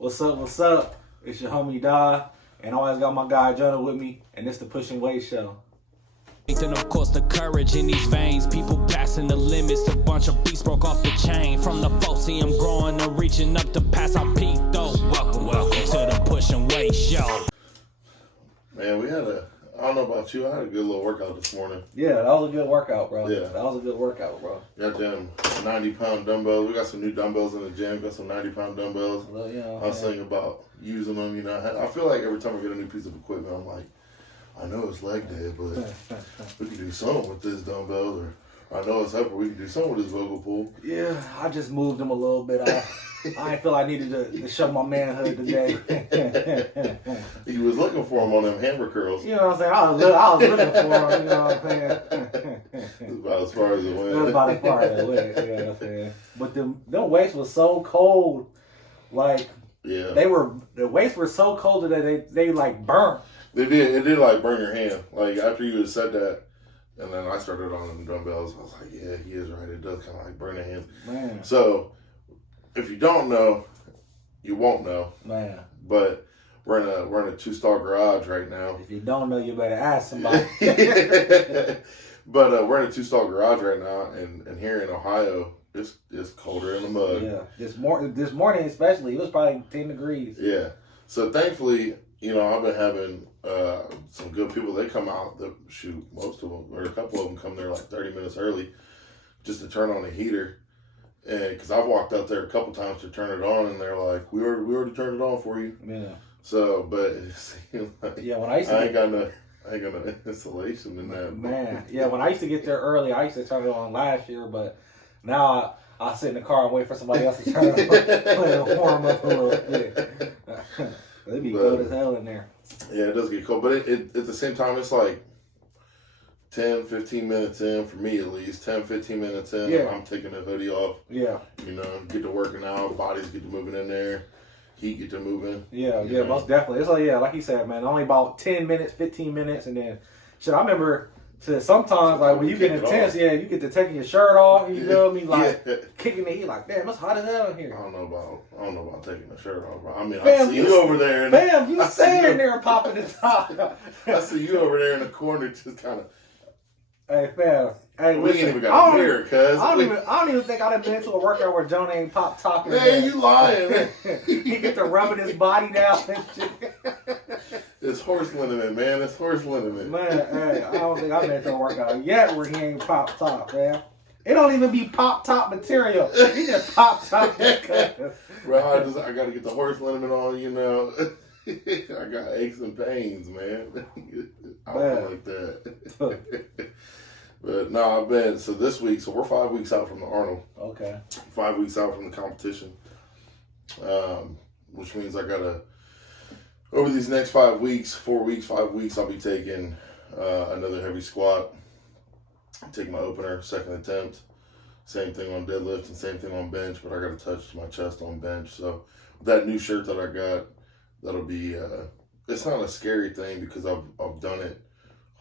What's up? What's up? It's your homie Dav, and I always got my guy Jonah with me, and it's the Pushing Weight Show. And of course the courage in these veins, people passing the limits, a bunch of beasts broke off the chain. From the folks see them growing and reaching up to pass our peak though. Welcome to the Pushing Weight Show. Man, I don't know about you, I had a good little workout this morning. Yeah, that was a good workout, bro. Yeah. That was a good workout, bro. Got them 90-pound dumbbells. We got some new dumbbells in the gym. Got some 90-pound dumbbells. Well, I was thinking about using them. You know, I feel like every time I get a new piece of equipment, I'm like, I know it's leg day, but we can do something with this dumbbell. Or I know it's upper. We can do something with this vocal pull. Yeah, I just moved them a little bit off. I didn't feel I needed to show my manhood today. He was looking for them on them hammer curls. You know what I'm saying? I was looking for them. You know what I'm saying? It's about as far as it went. That's about as far as it went. You know what I'm saying? But them weights was so cold, like Yeah. the weights were so cold that they like burnt. It did like burn your hand. Like after you had said that, and then I started on them dumbbells, I was like, yeah, he is right. It does kind of like burn your hands. Man. So if you don't know, you won't know. Man. But we're in a 2-stall garage right now. If you don't know, you better ask somebody. But we're in a 2-stall garage right now, and here in Ohio, it's colder in the mud. Yeah. This morning especially, it was probably 10 degrees. Yeah. So thankfully, you know, I've been having some good people. They come out, most of them, or a couple of them come there like 30 minutes early just to turn on the heater. And because I've walked out there a couple times to turn it on, and they're like, we already turned it on for you. Yeah. So, but it seems like yeah, when I used to I ain't got no insulation in that. Man, yeah, when I used to get there early, I used to turn it on last year, but now I sit in the car and wait for somebody else to turn it on, let it warm up a little bit. It'd be cold as hell in there. Yeah, it does get cold, but it at the same time, it's like 10, 15 minutes in, for me at least, 10, 15 minutes in, yeah. I'm taking the hoodie off. Yeah. You know, get to working out, bodies get to moving in there, heat get to moving. Yeah, yeah, most definitely. It's like, yeah, like you said, man, only about 10 minutes, 15 minutes, and then, shit, I remember sometimes, like, when you get intense, yeah, you get to taking your shirt off, you feel me, like, kicking the heat, like, damn, it's hot as hell in here. I don't know about taking the shirt off, bro. I mean, Fam, I see you over there. Bam, you standing there popping the top. I see you over there in the corner just kind of. Hey, fam. Hey, we ain't even got a mirror, cuz. I don't even think I'd have been to a workout where Jonah ain't pop topping. Man, you lying. He get to rubbing his body down and shit. It's horse liniment, man. It's horse liniment. Man, hey, I don't think I've been to a workout yet where he ain't pop top, man. It don't even be pop top material. He just pop top. Bro, I gotta get the horse liniment on, you know. I got aches and pains, man. I don't like that. But no, so this week, so we're 5 weeks out from the Arnold. Okay. 5 weeks out from the competition. Which means I gotta, over these next 5 weeks, 4 weeks, 5 weeks, I'll be taking another heavy squat. Take my opener, second attempt. Same thing on deadlift and same thing on bench, but I gotta touch my chest on bench. So with that new shirt that I got, that'll be, it's not a scary thing because I've done it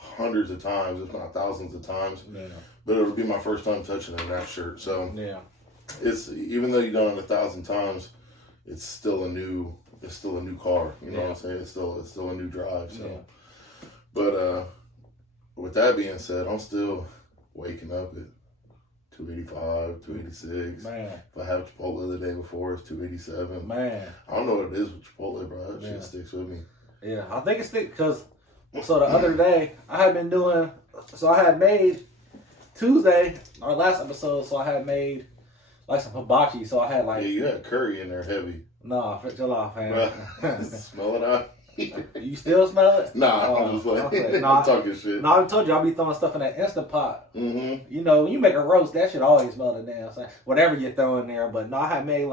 hundreds of times, if not thousands of times. Yeah. But it'll be my first time touching it in that shirt. So yeah, it's, even though you've done it 1,000 times, it's still a new car. You know what I'm saying? It's still a new drive. So, but with that being said, I'm still waking up at 285, 286. Man. If I have Chipotle the day before, it's 287. Man. I don't know what it is with Chipotle, bro. That shit sticks with me. Yeah, I think it's because, so the other day, I had made Tuesday, our last episode, so I had made like some hibachi, so I had like. Yeah, you had curry in there heavy. Nah, chill off, man. Smell it out. You still smell it? Nah, I'm just like, I'm talking shit. No, I told you I'll be throwing stuff in that Instant Pot. Mm-hmm. You know, when you make a roast, that shit always smell the damn same. Whatever you throw in there. But no, I had made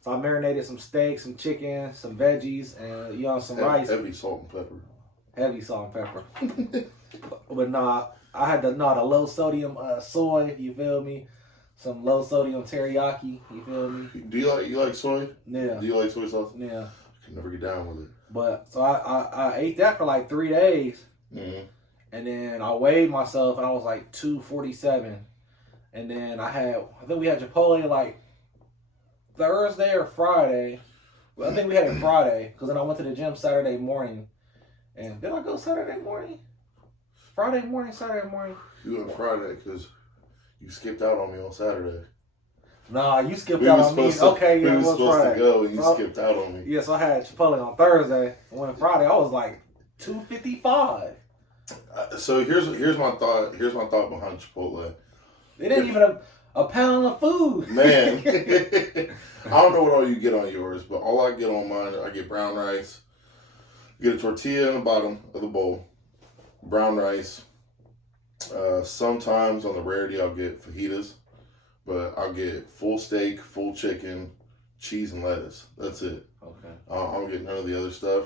so I marinated some steak, some chicken, some veggies, and some rice. Heavy salt and pepper. Heavy salt and pepper. But nah, I had the low sodium soy, you feel me? Some low sodium teriyaki, you feel me? Do you like soy? Yeah. Do you like soy sauce? Yeah. I can never get down with it. But so I ate that for like 3 days. Mm-hmm. And then I weighed myself and I was like 247. And then I think we had Chipotle like Thursday or Friday. Well, I think we had it Friday because then I went to the gym Saturday morning. And did I go Saturday morning? Friday morning, Saturday morning. You went Friday because you skipped out on me on Saturday. Nah, you skipped out on me. Okay, yeah, we it were was supposed Friday. to go and you skipped out on me. Yeah, so I had Chipotle on Thursday. And when Friday, I was like $255. So here's my thought. Here's my thought behind Chipotle. It ain't even a pound of food. Man, I don't know what all you get on yours, but all I get on mine, I get brown rice. Get a tortilla in the bottom of the bowl, brown rice. Sometimes on the rarity I'll get fajitas, but I'll get full steak, full chicken, cheese and lettuce. That's it. Okay. I don't get none of the other stuff.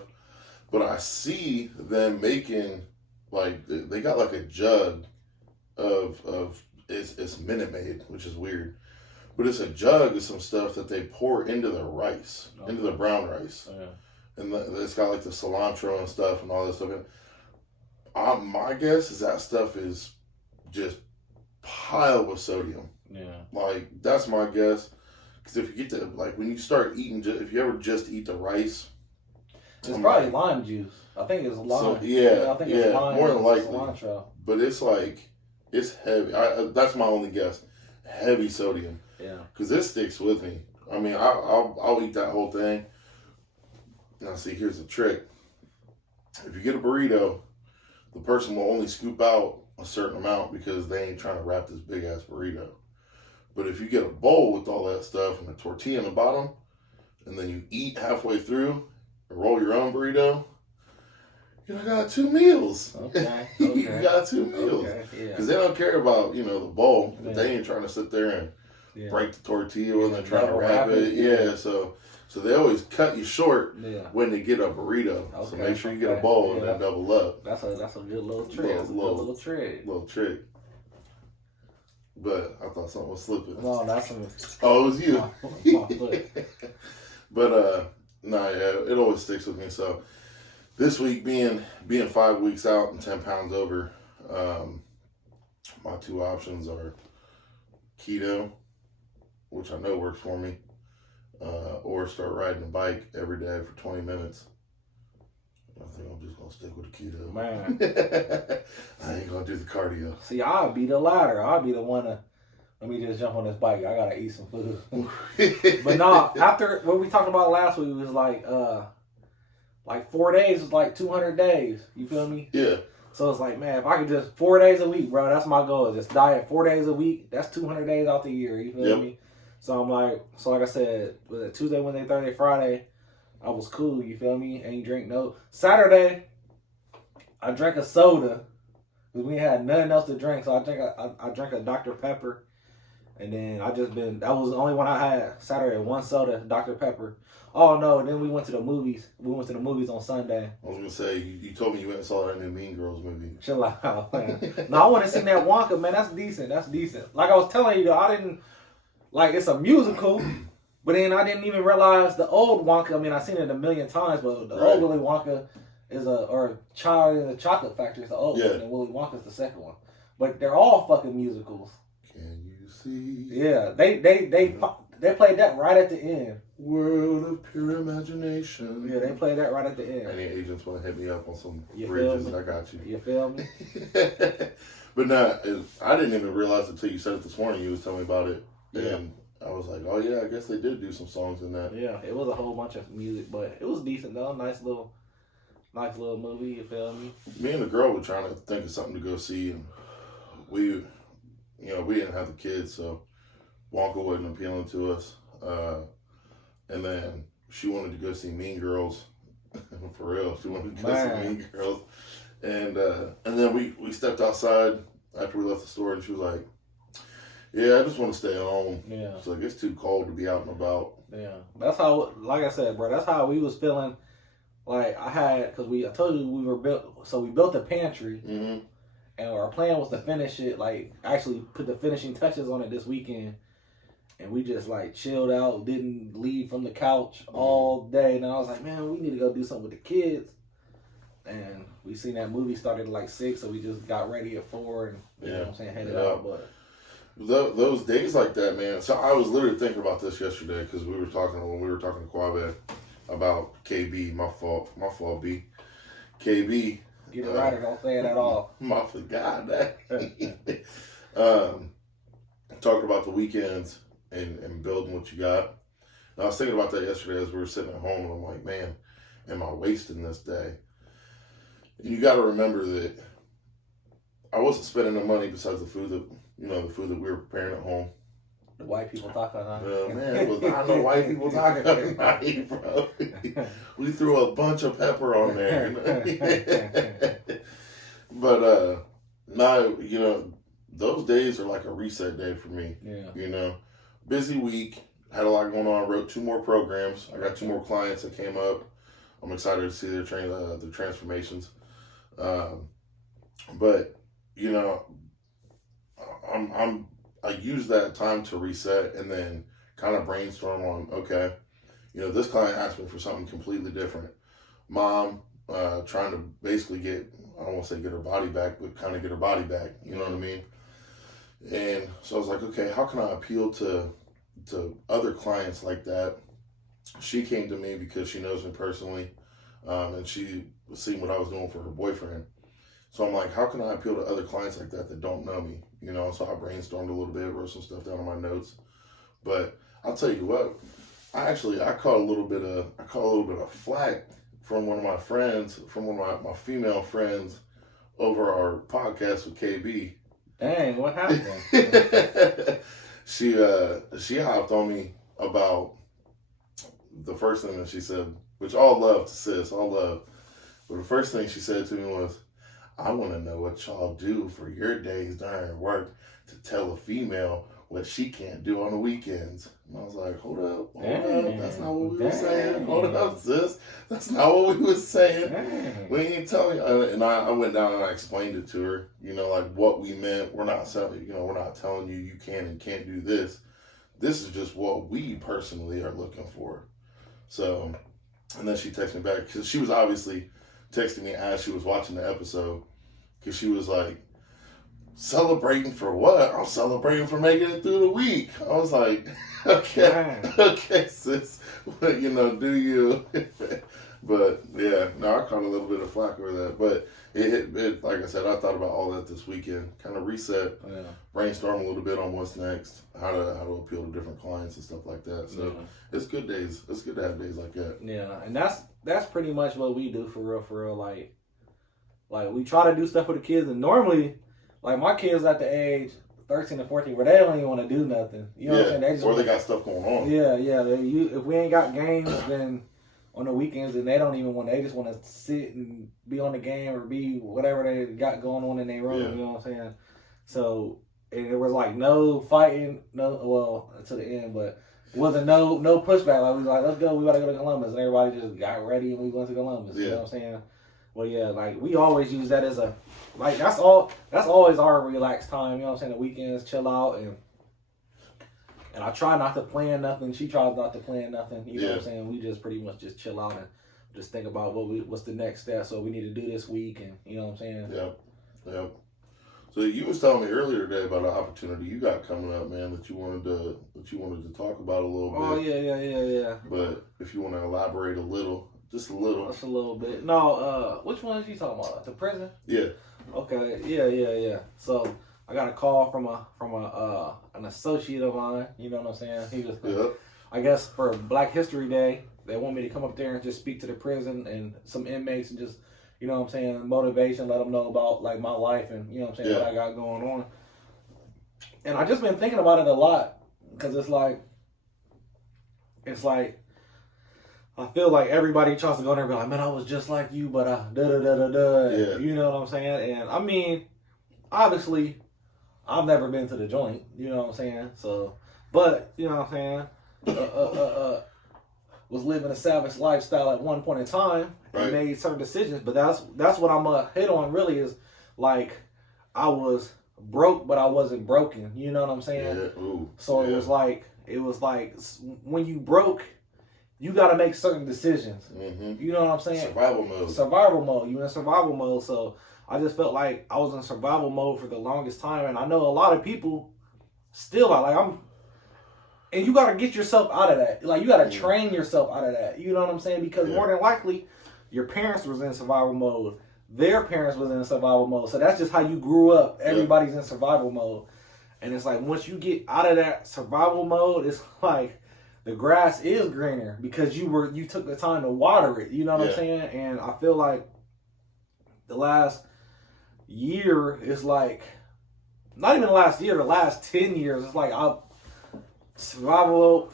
But I see them making, like, they got like a jug of it's Minute Maid, which is weird. But it's a jug of some stuff that they pour into the rice, into the brown rice. Yeah. And it's got like the cilantro and stuff and all that stuff. My guess is that stuff is just piled with sodium. Yeah. Like, that's my guess. Because if you get to, like, when you start eating, if you ever just eat the rice. It's probably lime juice. I think it's lime. So, yeah, I think it's lime more than likely. Cilantro. But it's like, it's heavy. That's my only guess. Heavy sodium. Yeah. Because it sticks with me. I mean, I'll eat that whole thing. Now, see, here's the trick. If you get a burrito, the person will only scoop out a certain amount because they ain't trying to wrap this big-ass burrito. But if you get a bowl with all that stuff and a tortilla in the bottom, and then you eat halfway through and roll your own burrito, you got 2 meals. Okay. You got 2 meals. Okay. Because they don't care about, the bowl, but Yeah. they ain't trying to sit there and break the tortilla and then try to Double wrap it. yeah. So they always cut you short when they get a burrito. Okay, So make sure you get a bowl and then double up. That's a good little trick. Little trick. Little trick. But I thought something was slipping. No, that's some. Oh, it was you. My foot. But it always sticks with me. So this week being 5 weeks out and 10 pounds over, my 2 options are keto, which I know works for me. Or start riding a bike every day for 20 minutes. I think I'm just going to stick with the keto. Man. I ain't going to do the cardio. See, I'll be the latter. I'll be the one to, let me just jump on this bike. I got to eat some food. But no, after what we talked about last week, it was like 4 days was like 200 days. You feel me? Yeah. So it's like, man, if I could just 4 days a week, bro, that's my goal. Just diet 4 days a week. That's 200 days out the year. You feel me? So I'm like I said, was it Tuesday, Wednesday, Thursday, Friday? I was cool, you feel me? Ain't drink no. Saturday, I drank a soda because we had nothing else to drink. So I drank a Dr. Pepper, and then that was the only one I had Saturday. 1 soda, Dr. Pepper. Oh no! And then we went to the movies. We went to the movies on Sunday. I was gonna say you told me you went and saw that new Mean Girls movie. Chill out, man. No, I want to sing that Wonka, man. That's decent. Like I was telling you, though, I didn't. Like, it's a musical, but then I didn't even realize the old Wonka. I mean, I've seen it a million times, but the old Willy Wonka is Charlie and the Chocolate Factory is the old one, and Willy Wonka's the second one. But they're all fucking musicals. Can you see? Yeah, they played that right at the end. World of pure imagination. Yeah, they played that right at the end. Any agents want to hit me up on some You bridges? I got you. You feel me? But no, I didn't even realize until you said it this morning. You was telling me about it. Yeah. And I was like, oh yeah, I guess they did do some songs in that. Yeah, it was a whole bunch of music, but it was decent though. Nice little movie. You feel me? Me and the girl were trying to think of something to go see, and we didn't have the kids, so Wonka wasn't appealing to us. And then she wanted to go see Mean Girls. For real, she wanted to go see Mean Girls. And then we stepped outside after we left the store, and she was like, yeah, I just want to stay home. Yeah. So it's too cold to be out and about. Yeah. That's how, like I said, bro, that's how we was feeling. Like, I told you we built a pantry. Mm-hmm. And our plan was to finish it, like, actually put the finishing touches on it this weekend. And we just, like, chilled out, didn't leave from the couch all day. And I was like, man, we need to go do something with the kids. And we seen that movie started at, like, 6, so we just got ready at 4 and, you know what I'm saying, headed out. But those days like that, man. So I was literally thinking about this yesterday because when we were talking to Quabe, about KB. My fault, B. KB. Get it right or don't say it at all. My God, that. Talking about the weekends and building what you got. And I was thinking about that yesterday as we were sitting at home, and I'm like, man, am I wasting this day? And you got to remember that I wasn't spending no money besides the food that we were preparing at home. The white people talking on it. Man, it was not no white people talking on it, bro. We threw a bunch of pepper on there. But now, those days are like a reset day for me. Yeah. Busy week, had a lot going on, wrote 2 more programs. I got 2 more clients that came up. I'm excited to see their transformations. But I use that time to reset and then kind of brainstorm on, okay, this client asked me for something completely different. Mom, trying to basically get, I don't want to say get her body back, but kind of get her body back. You know what I mean? And so I was like, okay, how can I appeal to other clients like that? She came to me because she knows me personally, and she was seeing what I was doing for her boyfriend. So I'm like, how can I appeal to other clients like that don't know me? So I brainstormed a little bit, wrote some stuff down on my notes. But I'll tell you what, I caught a little bit of flack from one of my friends, from one of my female friends over our podcast with KB. Dang, what happened? She hopped on me about the first thing that she said, which all love to sis, all love. But the first thing she said to me was, I want to know what y'all do for your days during work to tell a female what she can't do on the weekends. And I was like, hold up. That's not what we were saying. Hold up, sis. That's not what we were saying. We ain't telling you. And I went down and I explained it to her, like what we meant. We're not telling you can and can't do this. This is just what we personally are looking for. So, and then she texted me back because she was obviously texting me as she was watching the episode, because she was like, celebrating for what? I'm celebrating for making it through the week. I was like, okay, sis, do you? But yeah, no, I caught a little bit of flack over that. But it like I said, I thought about all that this weekend, kind of reset, brainstorm a little bit on what's next, how to appeal to different clients and stuff like that. So it's good days. It's good to have days like that. Yeah, and that's pretty much what we do for real. Like we try to do stuff with the kids, and normally, like my kids at the age 13 and 14, where they don't even want to do nothing. You know what I'm saying? They got stuff going on. Yeah. If we ain't got games, then on the weekends, then they don't even want. They just want to sit and be on the game or be whatever they got going on in their room. You know what I'm saying? So and there was like no fighting, to the end, but it wasn't no pushback. Like we was like, let's go, we gotta go to Columbus, and everybody just got ready and we went to Columbus. You know what I'm saying? Well, yeah, like we always use that as that's always our relaxed time. You know what I'm saying? The weekends, chill out, and I try not to plan nothing. She tries not to plan nothing. You know what I'm saying? We just pretty much just chill out and just think about what's the next step. So we need to do this week, and you know what I'm saying? Yep. So you was telling me earlier today about an opportunity you got coming up, man, that you wanted to talk about a little bit. Oh yeah. But if you want to elaborate a little. Just a little. Just a little bit. No, which one is you talking about? The prison? Yeah. Okay. Yeah. So I got a call from an associate of mine. You know what I'm saying? He was, I guess, for Black History Day, they want me to come up there and just speak to the prison and some inmates and just, you know what I'm saying, motivation, let them know about like my life and you know what I'm saying, what I got going on. And I just been thinking about it a lot because it's like. I feel like everybody tries to go there and be like, man, I was just like you, but Yeah. You know what I'm saying? And I mean, obviously, I've never been to the joint. You know what I'm saying? So, but you know what I'm saying? Was living a savage lifestyle at one point in time and made certain decisions. But that's what I'm gonna hit on. Really is like I was broke, but I wasn't broken. You know what I'm saying? Yeah. Ooh. So it was like when you broke. You got to make certain decisions. Mm-hmm. You know what I'm saying? Survival mode. You in survival mode. So I just felt like I was in survival mode for the longest time. And I know a lot of people still are. Like And you got to get yourself out of that. Like, you got to train yourself out of that. You know what I'm saying? Because more than likely, your parents was in survival mode. Their parents was in survival mode. So that's just how you grew up. Everybody's in survival mode. And it's like, once you get out of that survival mode, it's like the grass is greener because you took the time to water it. You know what I'm saying? And I feel like the last year is like, not even the last year, the last 10 years, it's like survival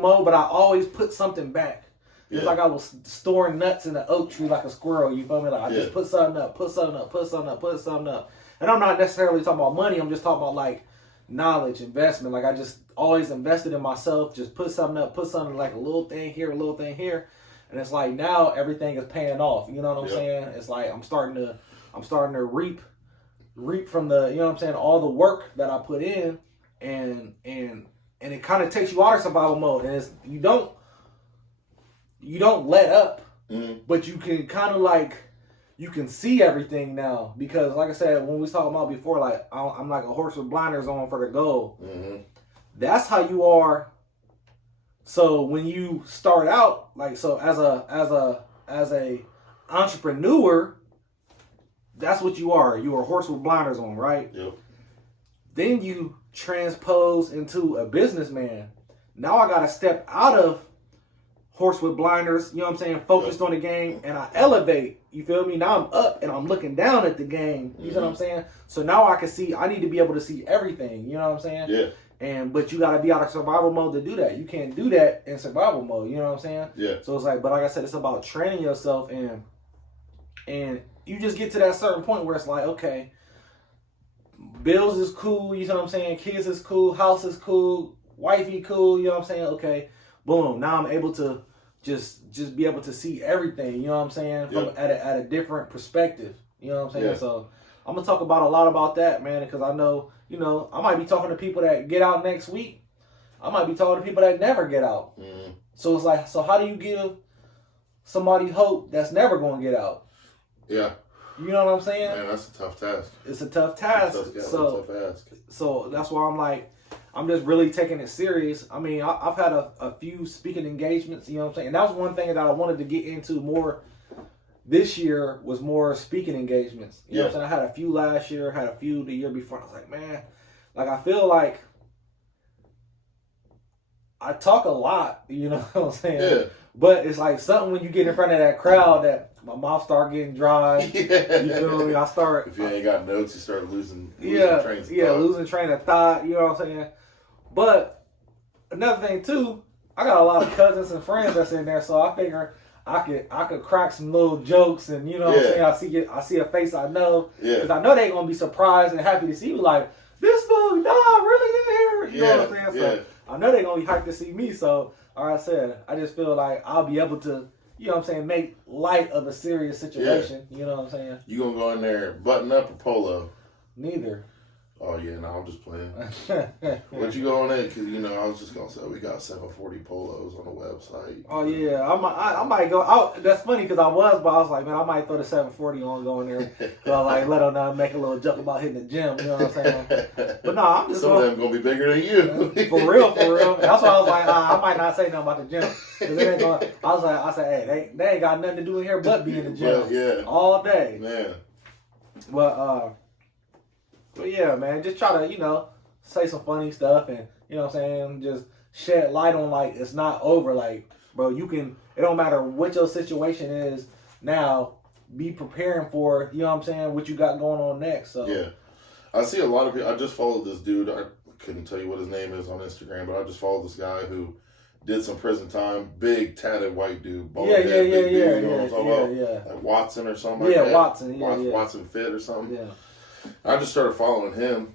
mode, but I always put something back. It's like I was storing nuts in the oak tree like a squirrel, you feel me? Like I just put something up. And I'm not necessarily talking about money, I'm just talking about like knowledge, investment. Like I just always invested in myself, just put something up, put something like a little thing here, a little thing here. And it's like now everything is paying off. You know what I'm saying? It's like I'm starting to reap from the, you know what I'm saying, all the work that I put in, and it kind of takes you out of survival mode, and you don't let up, but you can kind of like, you can see everything now, because like I said, when we was talking about before, like I'm like a horse with blinders on for the goal. That's how you are. So when you start out, like, so as a entrepreneur, that's what you are. You are a horse with blinders on, right? Yep. Then you transpose into a businessman. Now I got to step out of horse with blinders, you know what I'm saying, focused on the game, and I elevate. You feel me? Now I'm up and I'm looking down at the game. You know what I'm saying? So now I can see, I need to be able to see everything. You know what I'm saying? Yeah. But you got to be out of survival mode to do that. You can't do that in survival mode. You know what I'm saying? Yeah. So it's like, but like I said, it's about training yourself, and you just get to that certain point where it's like, okay, bills is cool, you know what I'm saying? Kids is cool, house is cool, wifey cool, you know what I'm saying? Okay, boom. Now I'm able to just be able to see everything, you know what I'm saying? From at a different perspective, you know what I'm saying? Yeah. So I'm gonna talk a lot about that, man, because I know, you know, I might be talking to people that get out next week. I might be talking to people that never get out. So it's like, so how do you give somebody hope that's never gonna get out? Yeah. You know what I'm saying? Man, that's a tough task. It's a tough task. So that's why I'm like, I'm just really taking it serious. I mean, I've had a few speaking engagements, you know what I'm saying? And that was one thing that I wanted to get into more this year, was more speaking engagements. You know what I'm saying? I had a few last year, had a few the year before. I was like, man, like I feel like I talk a lot, you know what I'm saying? Yeah. But it's like something when you get in front of that crowd that my mouth start getting dry. You feel me? If you ain't got notes, you start losing trains of thought. Losing train of thought. You know what I'm saying? But another thing too, I got a lot of cousins and friends that's in there, so I figure I could crack some little jokes, and you know what I'm saying? I see a face I know, because I know they gonna be surprised and happy to see me. Like, this fool, Dav, really in here? You know what I'm saying? So I know they gonna be hyped to see me. So like I said, I just feel like I'll be able to, you know what I'm saying, make light of a serious situation. You know what I'm saying? You gonna go in there button up or polo? Neither. Oh yeah, no, I'm just playing. Would you go on it? Because, you know, I was just gonna say we got 740 polos on the website. Oh yeah, I might go out. That's funny because I was like, man, I might throw the 740 on, go in there. So I like let them make a little joke about hitting the gym. You know what I'm saying? But no, I'm just some of them gonna be bigger than you. For real. That's why I was like, I might not say nothing about the gym. Cause they ain't going. I said, hey, they ain't got nothing to do in here but be in the gym all day. Man. But yeah, man, just try to, you know, say some funny stuff, and, you know what I'm saying, just shed light on, like, it's not over. Like, bro, you can, it don't matter what your situation is now, be preparing for, you know what I'm saying, what you got going on next. So yeah. I see a lot of people. I just followed this dude. I couldn't tell you what his name is on Instagram, but I just followed this guy who did some prison time. Big, tatted white dude. Bald head, big dude, you know what I'm talking about? Like Watson or something like that. Watson. Watson Fit or something. Yeah. I just started following him,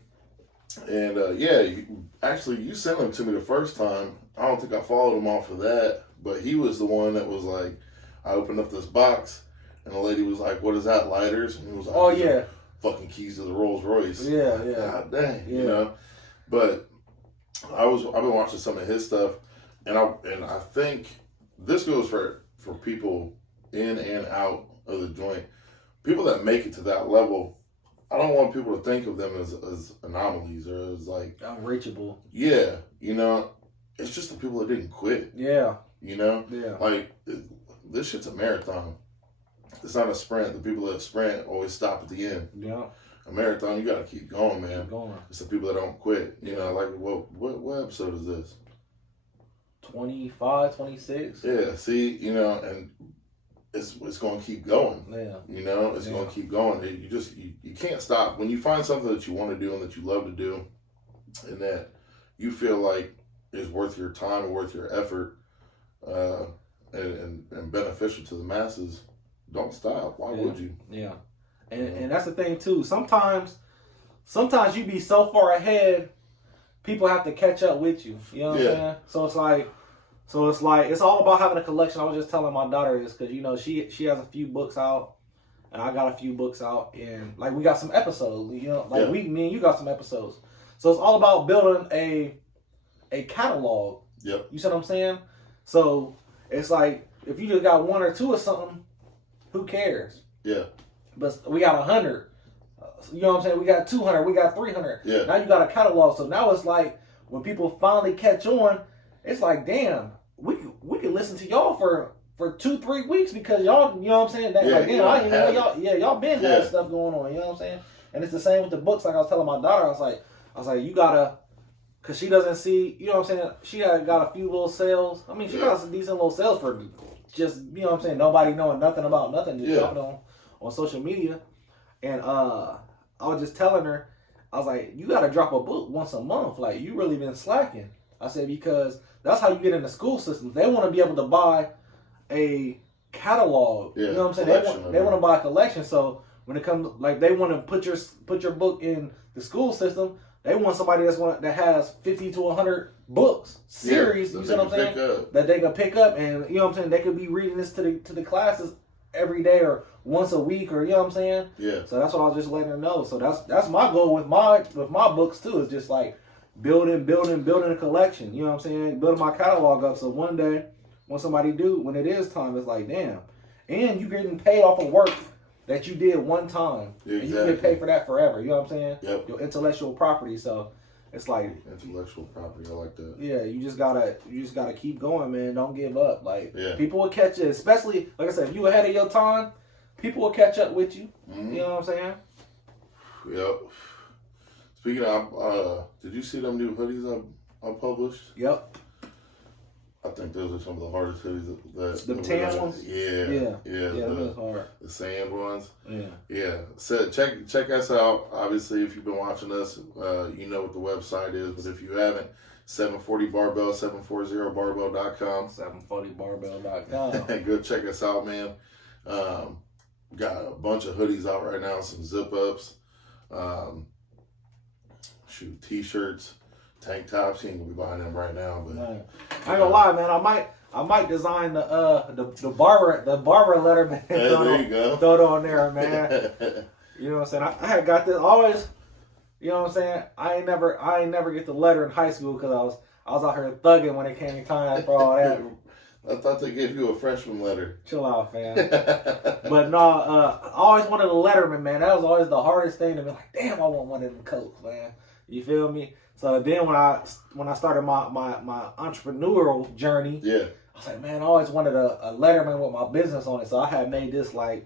and you sent him to me the first time. I don't think I followed him off of that, but he was the one that was like, I opened up this box, and the lady was like, "What is that, lighters?" And he was like, "Oh yeah, fucking keys to the Rolls Royce." Yeah. God dang, you know. But I've been watching some of his stuff, and I think this goes for people in and out of the joint, people that make it to that level. I don't want people to think of them as anomalies or as like unreachable. Yeah, you know, it's just the people that didn't quit. Yeah. You know? Yeah. Like, this shit's a marathon. It's not a sprint. The people that sprint always stop at the end. Yeah. A marathon, you got to keep going, man. Keep going. It's the people that don't quit. You know, like, what episode is this? 25, 26. Yeah, see, you know, and it's going to keep going. Yeah. You know, it's going to keep going. You can't stop. When you find something that you want to do and that you love to do and that you feel like is worth your time and worth your effort and beneficial to the masses, don't stop. Why would you? Yeah. And that's the thing too. Sometimes you be so far ahead, people have to catch up with you. You know what I'm saying? So it's like it's all about having a collection. I was just telling my daughter this because, you know, she has a few books out and I got a few books out, and like we got some episodes, you know, like me and you got some episodes. So it's all about building a catalog. Yep. You see what I'm saying? So it's like if you just got one or two of something, who cares? Yeah. But we got 100. You know what I'm saying? We got 200. We got 300. Yeah. Now you got a catalog. So now it's like when people finally catch on, it's like, damn, we could listen to y'all for 2-3 weeks because y'all, you know what I'm saying? That, like, damn, I didn't know y'all. Yeah, y'all been had stuff going on. You know what I'm saying? And it's the same with the books. Like I was telling my daughter, I was like, you gotta, cause she doesn't see. You know what I'm saying? She got a few little sales. I mean, she got some decent little sales for just, you know what I'm saying? Nobody knowing nothing about nothing, just dropping on social media. And I was just telling her, I was like, you got to drop a book once a month. Like, you really been slacking. I said, because that's how you get in the school systems. They want to be able to buy a catalog. You know what I'm saying? They want to buy a collection. So when it comes, like, they want to put your book in the school system. They want somebody that has 50 to 100 books, series, you see what I'm saying? That they can pick up, and, you know what I'm saying, they could be reading this to the classes every day or once a week, or, you know what I'm saying? Yeah. So that's what I was just letting her know. So that's my goal with my books too, is just like building a collection. You know what I'm saying? Building my catalog up, so one day when it is time, it's like, damn. And you getting paid off of work that you did one time. Exactly. And you get paid for that forever. You know what I'm saying? Yep. Your intellectual property. So it's like intellectual property. I like that. Yeah, you just gotta keep going, man. Don't give up. Like people will catch it, especially like I said, if you ahead of your time, people will catch up with you. Mm-hmm. You know what I'm saying? Yep. Speaking of, did you see them new hoodies I published? Yep. I think those are some of the hardest hoodies that the tan ones. Yeah. Those hard. The sand ones. Yeah. So check us out. Obviously, if you've been watching us, you know what the website is. But if you haven't, 740 Barbell, 740barbell.com. 740barbell.com. Go check us out, man. Got a bunch of hoodies out right now. Some zip ups. T-shirts. Tank tops, you ain't gonna be buying them right now, but I ain't gonna lie, man. I might design the barber letter, man. There you go. Throw it on there, man. You know what I'm saying? I had got this always. You know what I'm saying? I ain't never get the letter in high school because I was out here thugging when it came time for all that. I thought they gave you a freshman letter. Chill out, fam. But no, I always wanted a Letterman, man. That was always the hardest thing to be like, damn, I want one of them coats, man. You feel me? So then when I started my entrepreneurial journey, I was like, man, I always wanted a Letterman with my business on it. So I had made this like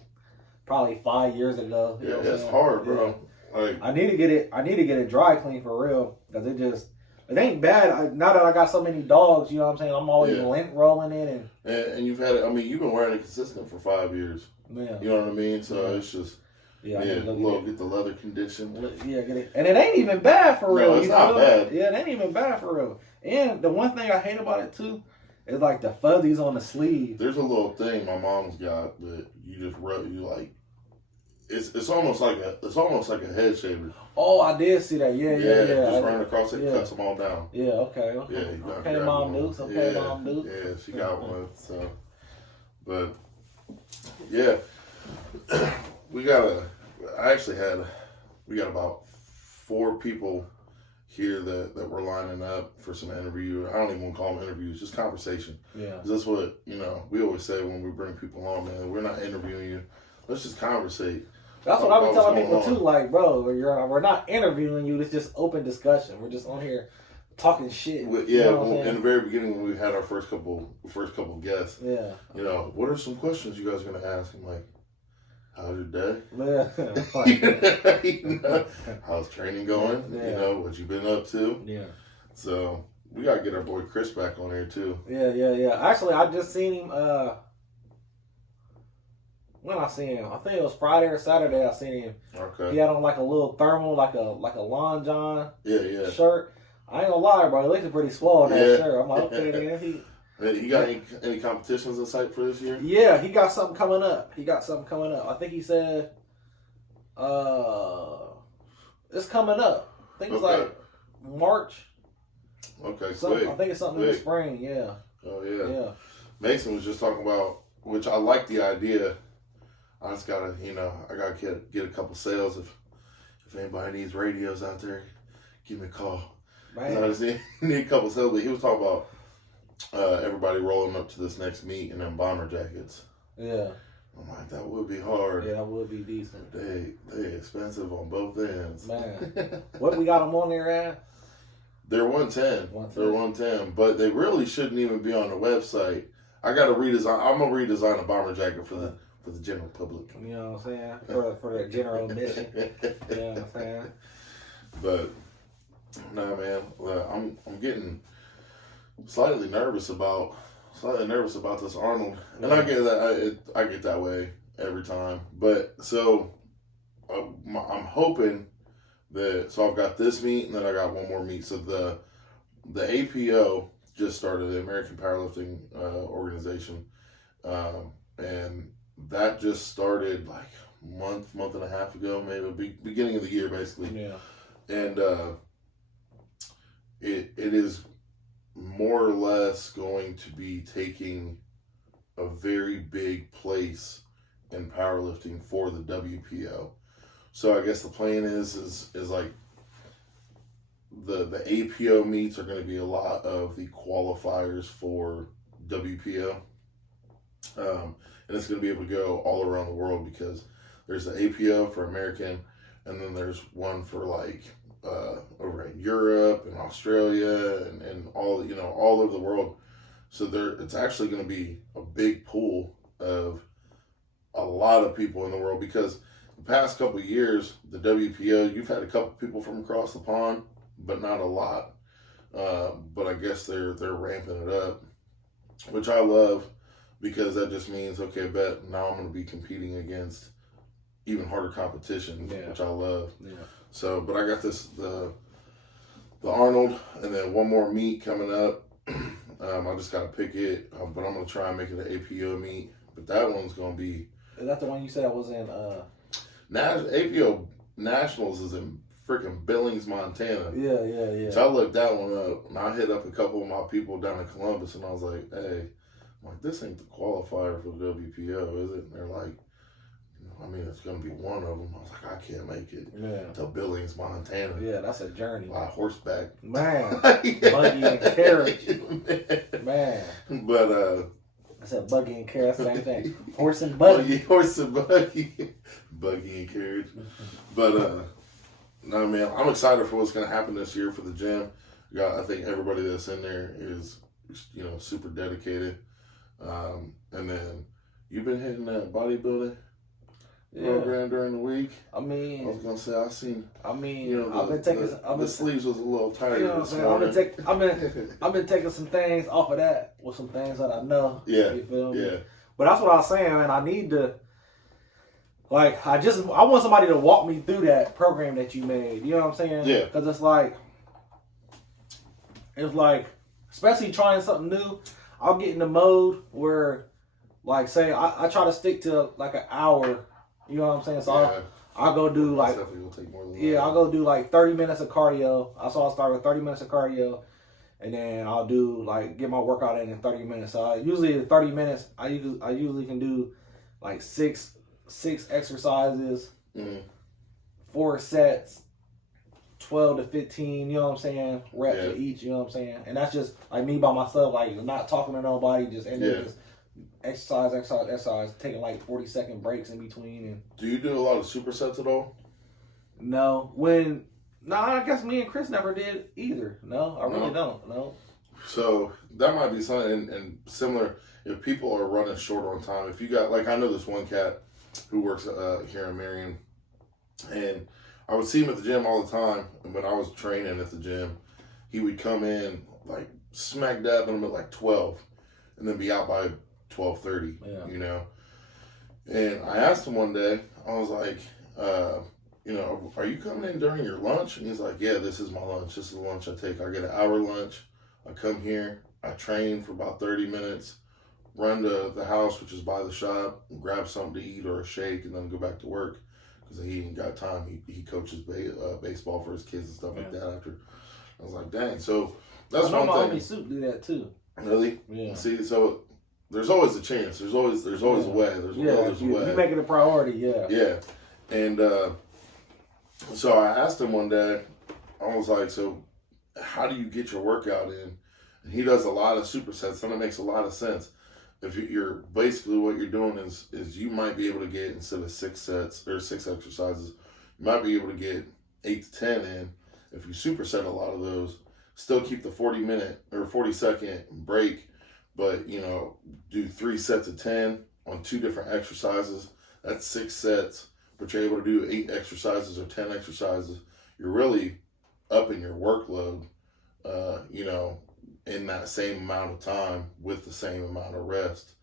probably 5 years ago. You know it's hard, bro. Like, I need to get it dry clean for real, because it ain't bad. Now that I got so many dogs, you know what I'm saying, I'm always lint rolling it and you've had it. I mean, you've been wearing it consistent for 5 years. Yeah. You know what I mean? So it's just. Yeah, get the leather condition. Yeah, get it. And it ain't even bad for real. No, it's not bad. Yeah, it ain't even bad for real. And the one thing I hate about it too is like the fuzzies on the sleeve. There's a little thing my mom's got that you just rub. You like, it's almost like a head shaver. Oh, I did see that. Yeah. Just running across it, cuts them all down. Yeah. Okay. Yeah, you gotta okay, Mom Dukes. Okay, Mom Dukes. Yeah, she got one. So, but yeah. We got about 4 people here that we're lining up for some interview. I don't even want to call them interviews, just conversation. Yeah. That's what, we always say when we bring people on, man. We're not interviewing you. Let's just conversate. That's what I be telling people too. Like, bro, we're not interviewing you. It's just open discussion. We're just on here talking shit. Yeah, you know well, in the very beginning when we had our first couple guests. Yeah. You know, what are some questions you guys are gonna ask? I'm like, how's your day? Yeah. You know, how's training going? Yeah. You know, what you been up to? Yeah. So we gotta get our boy Chris back on here too. Yeah. Actually, I just seen him. When I seen him, I think it was Friday or Saturday. I seen him. Okay. He had on like a little thermal, like a Lon John shirt. I ain't gonna lie, bro. He looked pretty swole in that shirt. I'm like, okay, man. You got any competitions in sight for this year? Yeah, he got something coming up. I think he said, it's coming up. I think it's like March. Okay, I think it's something in the spring. Yeah. Oh yeah. Yeah. Mason was just talking about, which I like the idea. I just gotta, I gotta get a couple sales. If anybody needs radios out there, give me a call. Man. I just need a couple sales. But he was talking about everybody rolling up to this next meet in them bomber jackets. Yeah. I'm like, that would be hard. Yeah, that would be decent. They expensive on both ends. Man. What we got them on there at? They're 110. They're 110. But they really shouldn't even be on the website. I gotta redesign. I'm gonna redesign a bomber jacket for the general public. You know what I'm saying? For the general mission. You know what I'm saying? But nah, man. I'm getting slightly nervous about this Arnold, and I get that. I get that way every time. But so I'm hoping that. So I've got this meet, and then I got one more meet. So the APO just started, the American Powerlifting Organization, and that just started like month and a half ago, maybe beginning of the year, basically. Yeah. And it is more or less going to be taking a very big place in powerlifting for the WPO. So I guess the plan is like the APO meets are going to be a lot of the qualifiers for WPO. And it's going to be able to go all around the world, because there's the APO for American, and then there's one for like over in Europe and Australia and all all over the world. So it's actually going to be a big pool of a lot of people in the world, because the past couple of years, the WPO, you've had a couple people from across the pond, but not a lot. But I guess they're ramping it up, which I love, because that just means, okay, bet now I'm going to be competing against even harder competition, which I love. Yeah. So, but I got the Arnold, and then one more meet coming up. I just got to pick it, but I'm going to try and make it an APO meet. But that one's going to be... Is that the one you said was in... APO Nationals is in freaking Billings, Montana. Yeah. So I looked that one up, and I hit up a couple of my people down in Columbus, and I was like, hey, this ain't the qualifier for the WPO, is it? And they're like, it's going to be one of them. I was like, I can't make it to Billings, Montana. Yeah, that's a journey. By horseback. Man. Buggy and carriage. Man. But, I said buggy and carriage, same thing. Horse and buggy. Horse and buggy. Buggy and carriage. But, no, man, I'm excited for what's going to happen this year for the gym. I think everybody that's in there is, super dedicated. And then you've been hitting that bodybuilding program during the week. I was gonna say I've been taking. The sleeves was a little tighter. You know what I'm saying? I've been taking some things off of that with some things that I know. Yeah. You feel me? Yeah. But that's what I was saying, man. I need to. I want somebody to walk me through that program that you made. You know what I'm saying? Yeah. Because it's like, especially trying something new, I'll get in the mode where, say, I try to stick to like an hour. You know what I'm saying? So I'll go do like, definitely will take more than that. I'll go do like 30 minutes of cardio. I'll start with 30 minutes of cardio, and then I'll do get my workout in 30 minutes. So usually 30 minutes, I usually can do like six exercises, 4 sets, 12 to 15, you know what I'm saying, reps of each, you know what I'm saying? And that's just like me by myself, not talking to nobody, just exercise, taking 40-second breaks in between. And do you do a lot of supersets at all? No, when No, I guess me and Chris never did either. No, I really don't. No. So that might be something, and similar, if people are running short on time, if you got, like, I know this one cat who works here in Marion, and I would see him at the gym all the time, and when I was training at the gym, he would come in, like, smack dab in him at, like, 12, and then be out by 12:30, you know? And I asked him one day, I was like, you know, are you coming in during your lunch? And he's like, yeah, this is my lunch. This is the lunch I take. I get an hour lunch. I come here. I train for about 30 minutes, run to the house, which is by the shop, and grab something to eat or a shake, and then go back to work because he ain't got time. He coaches baseball for his kids and stuff like that after. I was like, dang. So that's one thing. My homie Soup do that too. Really? Yeah. See, so there's always a chance. There's always a way. There's a way. You make it a priority, Yeah. And so I asked him one day, I was like, so how do you get your workout in? And he does a lot of supersets, and it makes a lot of sense. If you're basically what you're doing is you might be able to get, instead of 6 sets or 6 exercises, you might be able to get 8 to 10 in. If you superset a lot of those, still keep the 40-minute or 40-second break, but, you know, do 3 sets of 10 on 2 different exercises. That's 6 sets, but you're able to do 8 exercises or 10 exercises. You're really upping your workload, you know, in that same amount of time with the same amount of rest.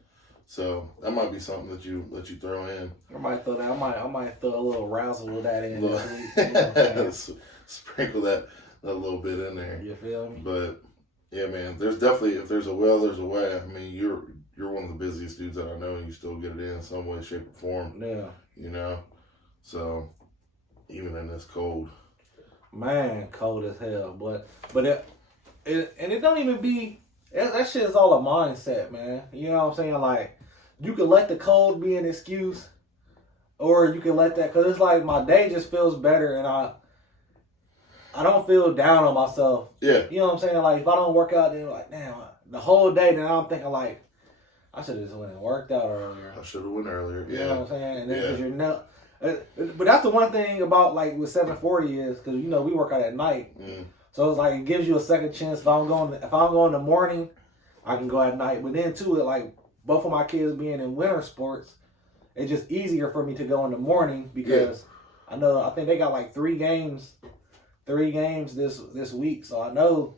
So that might be something that you throw in. I might throw that. I might throw a little razzle with that in this week. Sprinkle that a little bit in there. You feel me? But yeah, man, there's definitely, if there's a will, there's a way. I mean, you're one of the busiest dudes that I know, and you still get it in some way, shape, or form. Yeah. You know, so even in this cold. Man, cold as hell. But it don't even be. That shit is all a mindset, man. You know what I'm saying? Like, you can let the cold be an excuse, or you can let that, because it's like my day just feels better, and I don't feel down on myself. Yeah. You know what I'm saying? Like, if I don't work out, then like, damn, the whole day, then I'm thinking like, I should have just went and worked out earlier. I should have went earlier. Yeah. You know what I'm saying? And then because you're not. But that's the one thing about, like, with 740 is, because, you know, we work out at night. Mm. So it's like, it gives you a second chance. If I'm going in the morning, I can go at night. But then too, like, both of my kids being in winter sports, it's just easier for me to go in the morning, because I think they got like 3 games this week. So I know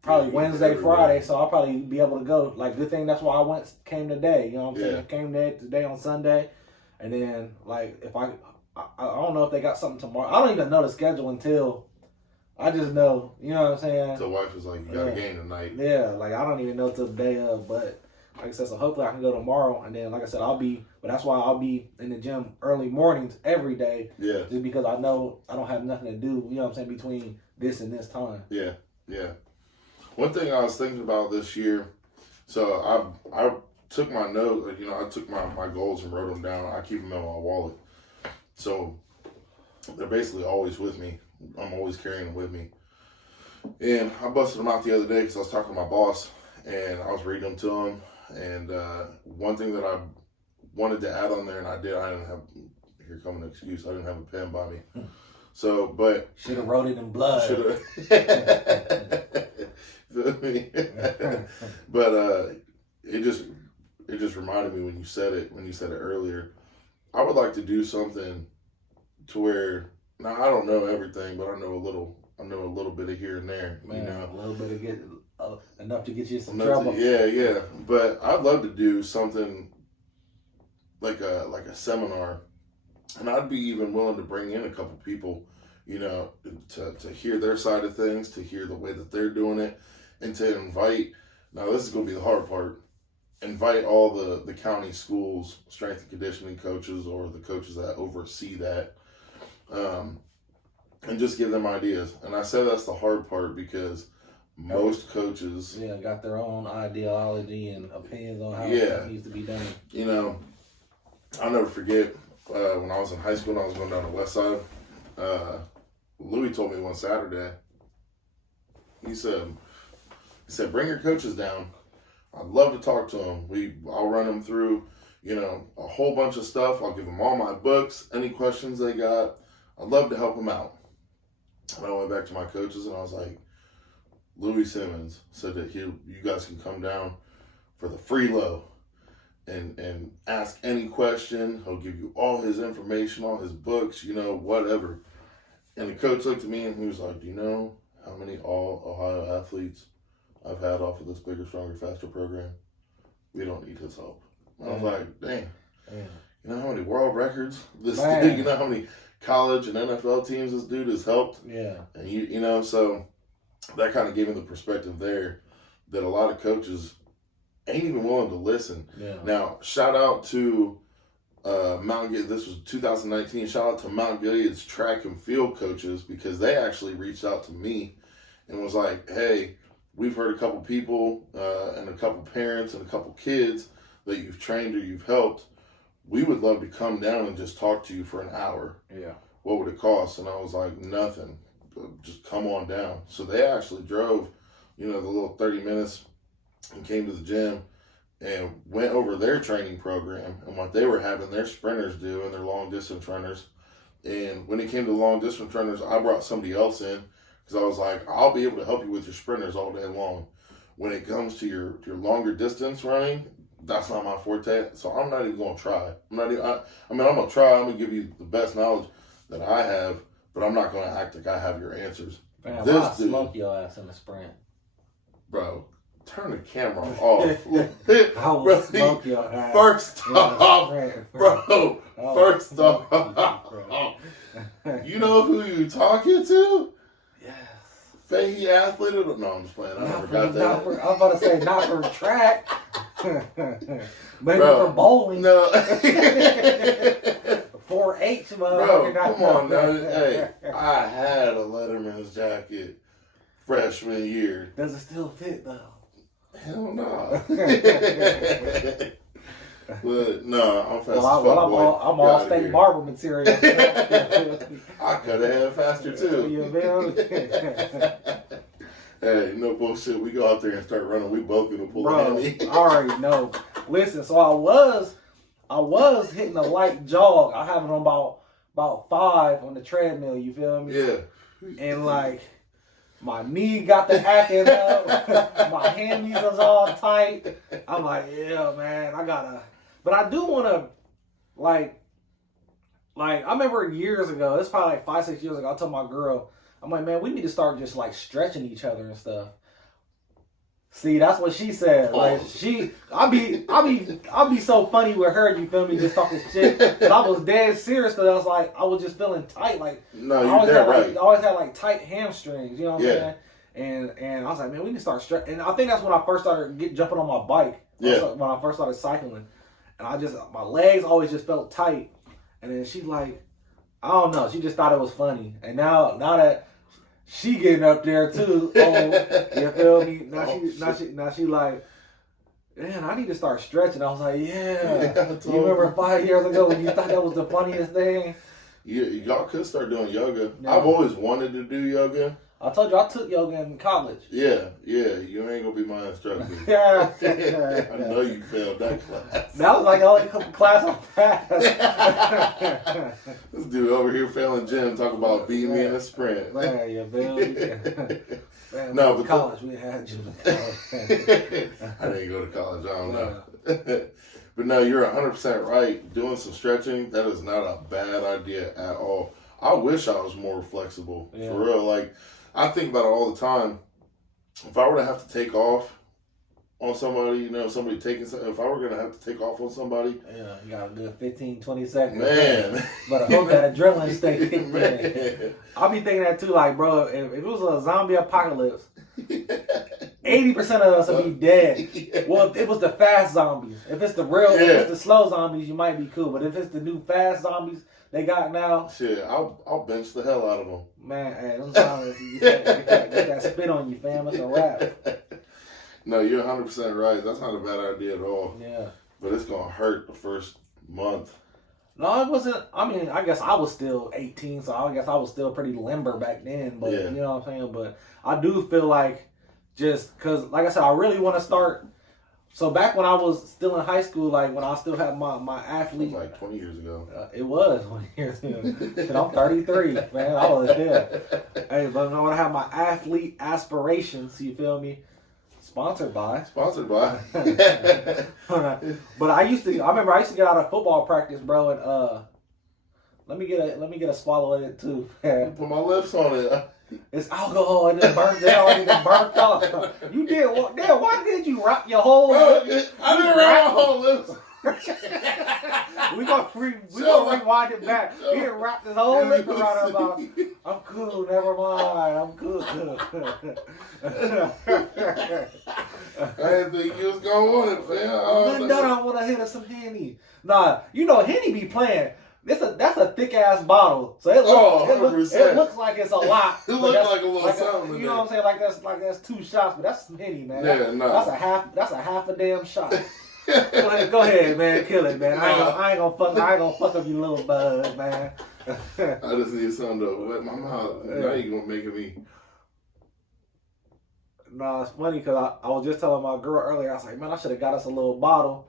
probably Wednesday, Friday. So I'll probably be able to go. Like, good thing that's why I came today. You know what I'm saying? Came today on Sunday. And then, like, if I don't know if they got something tomorrow. I don't even know the schedule until I just know, you know what I'm saying? The wife was like, you got a game tonight. Yeah, like, I don't even know till the day of, but like I said, so hopefully I can go tomorrow. And then, like I said, but that's why I'll be in the gym early mornings every day. Yeah. Just because I know I don't have nothing to do, you know what I'm saying, between this and this time. Yeah, yeah. One thing I was thinking about this year, so I took my note, you know, I took my goals and wrote them down. I keep them in my wallet. So they're basically always with me. I'm always carrying them with me. And I busted them out the other day because I was talking to my boss, and I was reading them to him. And one thing that I wanted to add on there, and I didn't have, here come an excuse, I didn't have a pen by me. So, but. Should have wrote it in blood. Should have. But it just reminded me when you said it earlier. I would like to do something to where, now I don't know everything, but I know a little bit of here and there. Man, you know, a little bit of enough to get you some trouble. Yeah. But I'd love to do something like a seminar, and I'd be even willing to bring in a couple people, you know, to hear their side of things, to hear the way that they're doing it, and to invite. Now this is going to be the hard part. Invite all the county schools, strength and conditioning coaches, or the coaches that oversee that, and just give them ideas. And I say that's the hard part because most coaches got their own ideology and opinions on how it needs to be done. You know, I'll never forget when I was in high school and I was going down the west side. Louis told me one Saturday. He said, bring your coaches down. I'd love to talk to them. I'll run them through, you know, a whole bunch of stuff. I'll give them all my books, any questions they got. I'd love to help them out. And I went back to my coaches and I was like, Louis Simmons said that you guys can come down for the free low and ask any question. He'll give you all his information, all his books, whatever. And the coach looked at me and he was like, do you know how many all Ohio athletes I've had off of this Bigger, Stronger, Faster program? We don't need his help. I was like, damn. You know how many world records this dude, you know how many college and NFL teams this dude has helped? Yeah. And so that kind of gave me the perspective there that a lot of coaches ain't even willing to listen. Yeah. Now, shout out to Mount Gilead. This was 2019. Shout out to Mount Gilead's track and field coaches, because they actually reached out to me and was like, hey, we've heard a couple people and a couple parents and a couple kids that you've trained or you've helped. We would love to come down and just talk to you for an hour. Yeah. What would it cost? And I was like, nothing. Just come on down. So they actually drove, the little 30 minutes and came to the gym and went over their training program and what they were having their sprinters do and their long distance runners. And when it came to long distance runners, I brought somebody else in because I was like, I'll be able to help you with your sprinters all day long. When it comes to your longer distance running, that's not my forte. So I'm not even going to try. I'm going to try. I'm going to give you the best knowledge that I have, but I'm not going to act like I have your answers. Man, I'll smoke your ass in the sprint. Bro, turn the camera off. I will smoke your ass. First off, bro, first off, you know who you talking to? Yes. Fahey athlete? No, I'm just playing. I never got that. I was about to say, not for track. Maybe Bro, for bowling. No. 4-H, Bro, come on now. Hey, I had a Letterman's jacket freshman year. Does it still fit, though? Hell no. But no, I'm fast as fuck, boy. I'm all state marble material. I could have had faster too. You feel? Hey, no bullshit. We go out there and start running. We both gonna pull a hammy. I already know. Listen, so I was hitting a light jog. I have it on about 5 on the treadmill. You feel me? Yeah. And like, my knee got the acting up. My hammies was all tight. I'm like, yeah, man, I gotta. But I do want to, like, I remember years ago, it's probably like 5-6 years ago, I told my girl, I'm like, man, we need to start just like stretching each other and stuff. See, that's what she said. Like, I'll be so funny with her, you feel me, just talking shit. But I was dead serious because I was just feeling tight. Like, no, you're dead right. I always had like tight hamstrings, you know what I'm saying? And I was like, man, we need to start stretching. And I think that's when I first started jumping on my bike. Yeah. When I first started cycling. And my legs always just felt tight. And then she like, I don't know, she just thought it was funny. And now that she getting up there too, you feel me? Now she like, man, I need to start stretching. I was like, yeah. You remember 5 years ago when you thought that was the funniest thing? Y'all could start doing yoga. Yeah. I've always wanted to do yoga. I told you I took yoga in college. Yeah. You ain't gonna be my instructor. Yeah. I know you failed that class. That was like the only class I passed. This dude over here failing gym talking about beating me in a sprint. Man, you feel me? Man, no, but college, we had gym in college. I didn't go to college. I don't know. But no, you're 100% right. Doing some stretching, that is not a bad idea at all. I wish I was more flexible. Yeah. For real. Like, I think about it all the time. If I were to have to take off on somebody, somebody taking something, if I were going to have to take off on somebody. Yeah, you got a good 15, 20 seconds. Man. But I hope that adrenaline stay kicked in. I'll be thinking that too, like, bro, if it was a zombie apocalypse, 80% of us would be dead. Yeah. Well, if it was the fast zombies. If it's the real, if it's the slow zombies, you might be cool. But if it's the new fast zombies they got now, shit, I'll bench the hell out of them. Man, hey, them zombies, you get that spit on you, fam. It's a wrap. No, you're 100% right. That's not a bad idea at all. Yeah. But it's gonna hurt the first month. No, it wasn't. I mean, I guess I was still 18, so I guess I was still pretty limber back then. But you know what I'm saying. But I do feel like just because, like I said, I really want to start. So back when I was still in high school, like when I still had my athlete, like 20 years ago. It was 20 years ago. Shit, I'm 33, man. I was there. Hey, but when I have my athlete aspirations, you feel me? Sponsored by. Sponsored by. But I remember I used to get out of football practice, bro, and let me get a swallow of it too. Man. Put my lips on it. It's alcohol and it burnt. They already burnt off. You did. Damn, why did you wrap your whole? Bro, I didn't wrap my whole lips. we gonna rewind it back. He didn't wrap his whole lip around about. I'm cool. Never mind. I'm cool. I didn't think you was gonna want it, fam. I want to hit us some Henny. Nah, you know Henny be playing. That's a thick ass bottle, so it looks like it's a lot. It looks like a little something. You know what I'm saying? Like that's 2 shots, but that's some Henny, man. Yeah, no. That's a half a damn shot. Go ahead, man. Kill it, man. I ain't gonna fuck up your little bud, man. I just need something to wet my mouth. Now you gonna make me. No, it's funny because I was just telling my girl earlier. I was like, man, I should have got us a little bottle.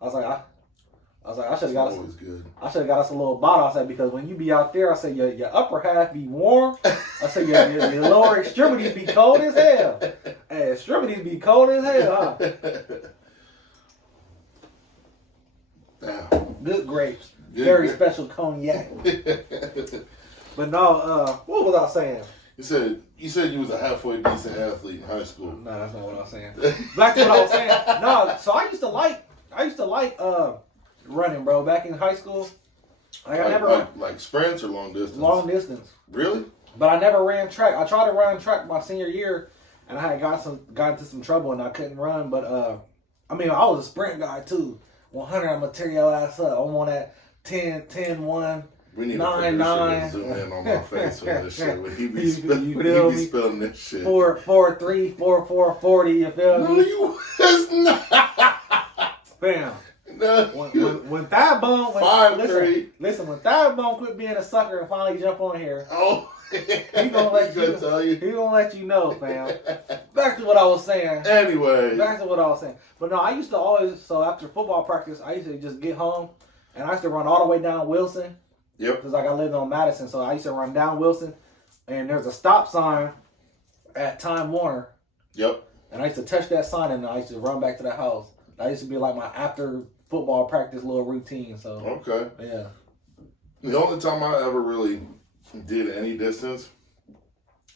I should have got us. I should have got us a little bottle. I said because when you be out there, I said your upper half be warm. I said your lower extremities be cold as hell. Hey, extremities be cold as hell, huh? Good grapes, very special cognac. But no, what was I saying? You said you was a halfway decent athlete in high school. No, that's not what I was saying. Back to what I was saying. No, so I used to like running, bro. Back in high school, like sprints or long distance. Long distance. Really? But I never ran track. I tried to run track my senior year, and I had got into some trouble, and I couldn't run. But I was a sprint guy too. 100, I'm gonna tear your ass up. I'm on that 10-1. We need 9-9. to zoom in on my face with this shit. When he be spelling this shit. 4-4-3, 4-4, 40. You feel me? No, you was not. Fam. No. When Thigh Bone, 5-3. Listen, when Thigh Bone quit being a sucker and finally jump on here, he gonna let you know, fam. Back to what I was saying. Anyway. Back to what I was saying. But no, I used to always, so after football practice, I used to just get home and I used to run all the way down Wilson. Yep. Because I lived on Madison, so I used to run down Wilson and there's a stop sign at Time Warner. Yep. And I used to touch that sign and I used to run back to the house. That used to be like my after football practice little routine. So okay. Yeah. The only time I ever really did any distance,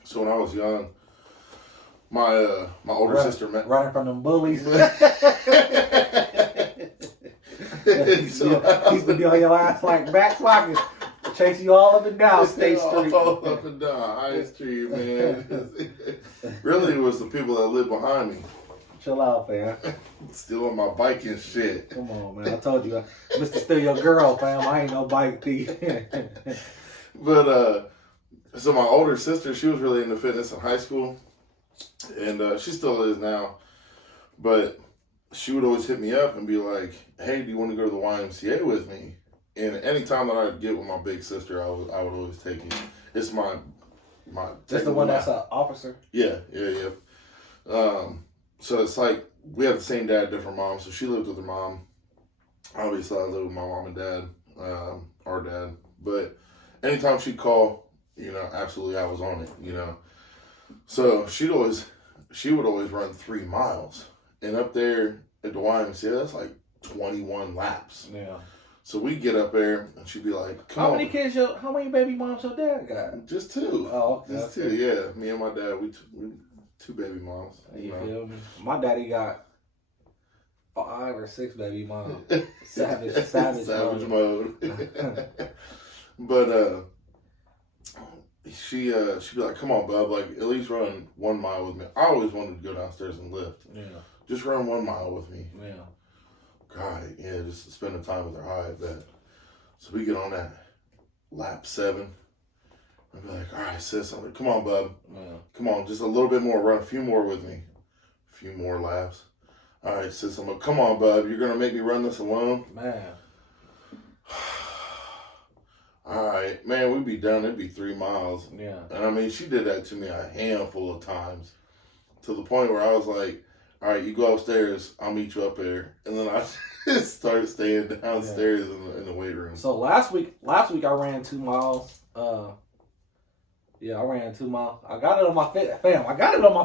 so when I was young, my older sister running from them bullies. So used to be on your ass like back pockets, chase you all up and down State Street. All up and down High Street, man. Really, it was the people that lived behind me. Chill out, fam. Still on my bike and shit. Come on, man. I told you, Mr. Steal Your Girl, fam. I ain't no bike thief. But, so my older sister, she was really into fitness in high school. And she still is now. But she would always hit me up and be like, hey, do you want to go to the YMCA with me? And anytime that I'd get with my big sister, I would always take it. It's my That's the one that's an officer? Yeah. So it's like, we have the same dad, different moms. So she lived with her mom. Obviously, I lived with my mom and dad, our dad. But anytime she'd call, absolutely I was on it, So she would always run 3 miles. And up there at the YMCA, that's like 21 laps. Yeah. So we get up there and she'd be like, how many baby moms your dad got? Just 2. Oh, okay. Just 2, yeah. Me and my dad, we 2 baby moms. You feel me? My daddy got 5 or 6 baby moms. Savage mode. But she'd be like, come on, bub, like at least run 1 mile with me. I always wanted to go downstairs and lift. Yeah. Just run 1 mile with me. Yeah. God, yeah, just spending time with her. I bet. So we get on that lap 7. I'd be like, all right, sis. I'm like, come on, bub. Yeah. Come on, just a little bit more. Run a few more with me. A few more laps. All right, sis. I'm like, come on, bub. You're going to make me run this alone? Man. All right. Man, we'd be done. It'd be 3 miles. Yeah. And I mean, she did that to me a handful of times. To the point where I was like, all right, you go upstairs. I'll meet you up there. And then I just started staying downstairs in the weight room. So last week I ran 2 miles. I ran 2 miles. I got it on my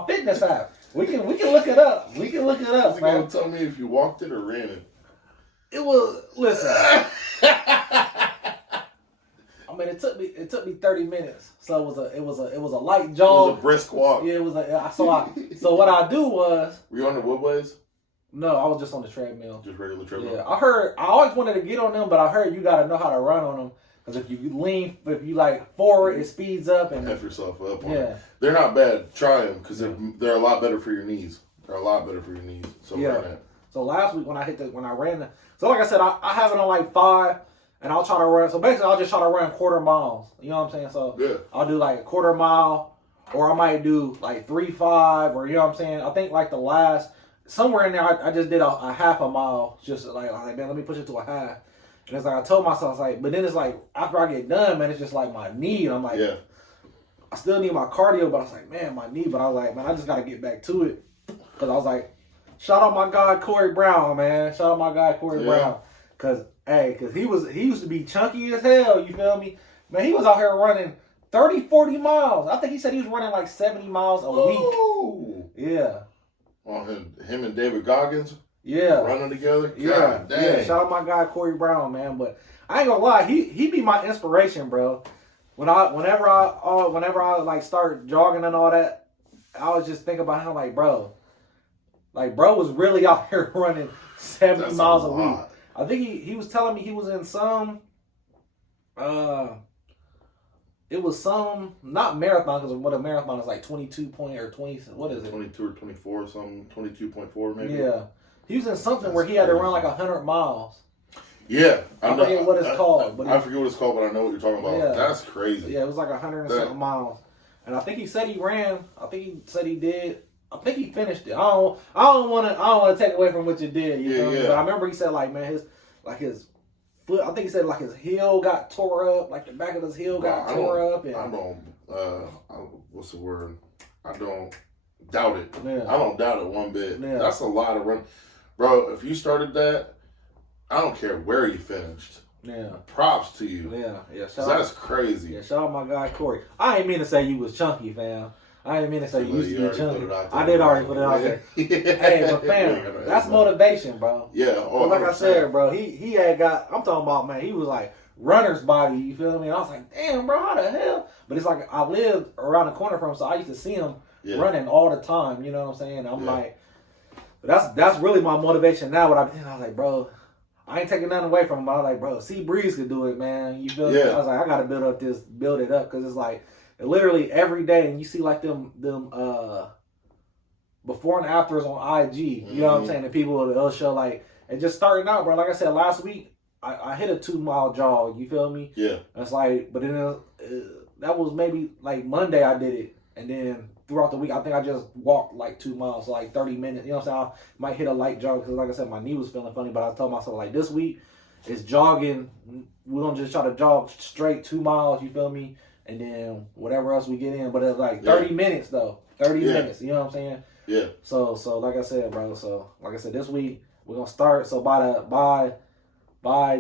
fitness app. We can look it up. We can look it up. You gonna tell me if you walked it or ran it? It was I mean, it took me 30 minutes. So it was a light jog. It was a brisk walk. Yeah, it was so what I do was. Were you on the Woodways? No, I was just on the treadmill. Just regular treadmill. Yeah, I always wanted to get on them, but I heard you got to know how to run on them. Because if you like forward, it speeds up and F yourself up. On it. They're not bad. Try them because they're a lot better for your knees. So So last week when I ran so like I said, I have it on like 5, and I'll try to run. So basically, I'll just try to run quarter miles. You know what I'm saying? So I'll do like a quarter mile, or I might do like 3.5, or you know what I'm saying. I think like the last somewhere in there, I just did a half a mile. Just like I was like, man, let me push it to a half. And it's like I told myself, I was like, but then it's like after I get done, man, it's just like my knee. And I'm like, I still need my cardio, but I was like, man, my knee. But I was like, man, I just got to get back to it. Because I was like, shout out my guy Corey Brown, man. Shout out my guy Corey Brown. Because he used to be chunky as hell, you feel me? Man, he was out here running 30, 40 miles. I think he said he was running like 70 miles a week. Yeah. On him and David Goggins? Yeah. Running together? Yeah. Shout out my guy Corey Brown, man. But I ain't gonna lie, he be my inspiration, bro. Whenever I like start jogging and all that, I was just thinking about him like, bro was really out here running 70 miles a week. I think he was telling me he was in some it was some not marathon, because what a marathon is like 22 point or 20, what is it? 22 or 24 or something, 22.4 maybe. Yeah. He was in something where he had to run like 100 miles. Yeah. I forget what it's called. I forget what it's called, but I know what you're talking about. Yeah. That's crazy. Yeah, it was like 100 and something miles. And I think he said he ran. I think he said he did. I think he finished it. I don't want to take away from what you did. You know? But I remember he said like, man, his foot. I think he said like his heel got tore up, like the back of his heel got tore up. And what's the word? I don't doubt it. Yeah. I don't doubt it one bit. Yeah. That's a lot of run, bro. If you started that, I don't care where you finished. Yeah. Props to you. Yeah. That's crazy. Yeah. Shout out my guy Corey. I ain't mean to say you was chunky, fam. I didn't mean to say you used to be chunky. I did already put it out there. Hey, but fam, that's motivation, bro. Yeah. Oh, like I said, bro, he had got. I'm talking about, man. He was like runner's body. You feel me? And I was like, damn, bro, how the hell? But it's like I lived around the corner from him, so I used to see him running all the time. You know what I'm saying? I'm like, that's really my motivation now. What I was like, bro, I ain't taking nothing away from him. But I was like, bro, see, Breeze could do it, man. You feel me? I was like, I gotta build it up, because it's like. Literally every day, and you see like them before and afters on IG. You know what I'm saying? And people they'll show like it just starting out, bro. Like I said last week, I hit a 2-mile jog. You feel me? Yeah. It's like, but then that was maybe like Monday I did it, and then throughout the week I think I just walked like 2 miles, so like 30 minutes. You know what I'm saying? I might hit a light jog because, like I said, my knee was feeling funny. But I told myself like this week it's jogging. We're gonna just try to jog straight 2 miles. You feel me? And then whatever else we get in, but it's like 30 minutes though. 30 minutes, you know what I'm saying? Yeah. So like I said, bro. So like I said, this week we're gonna start. So by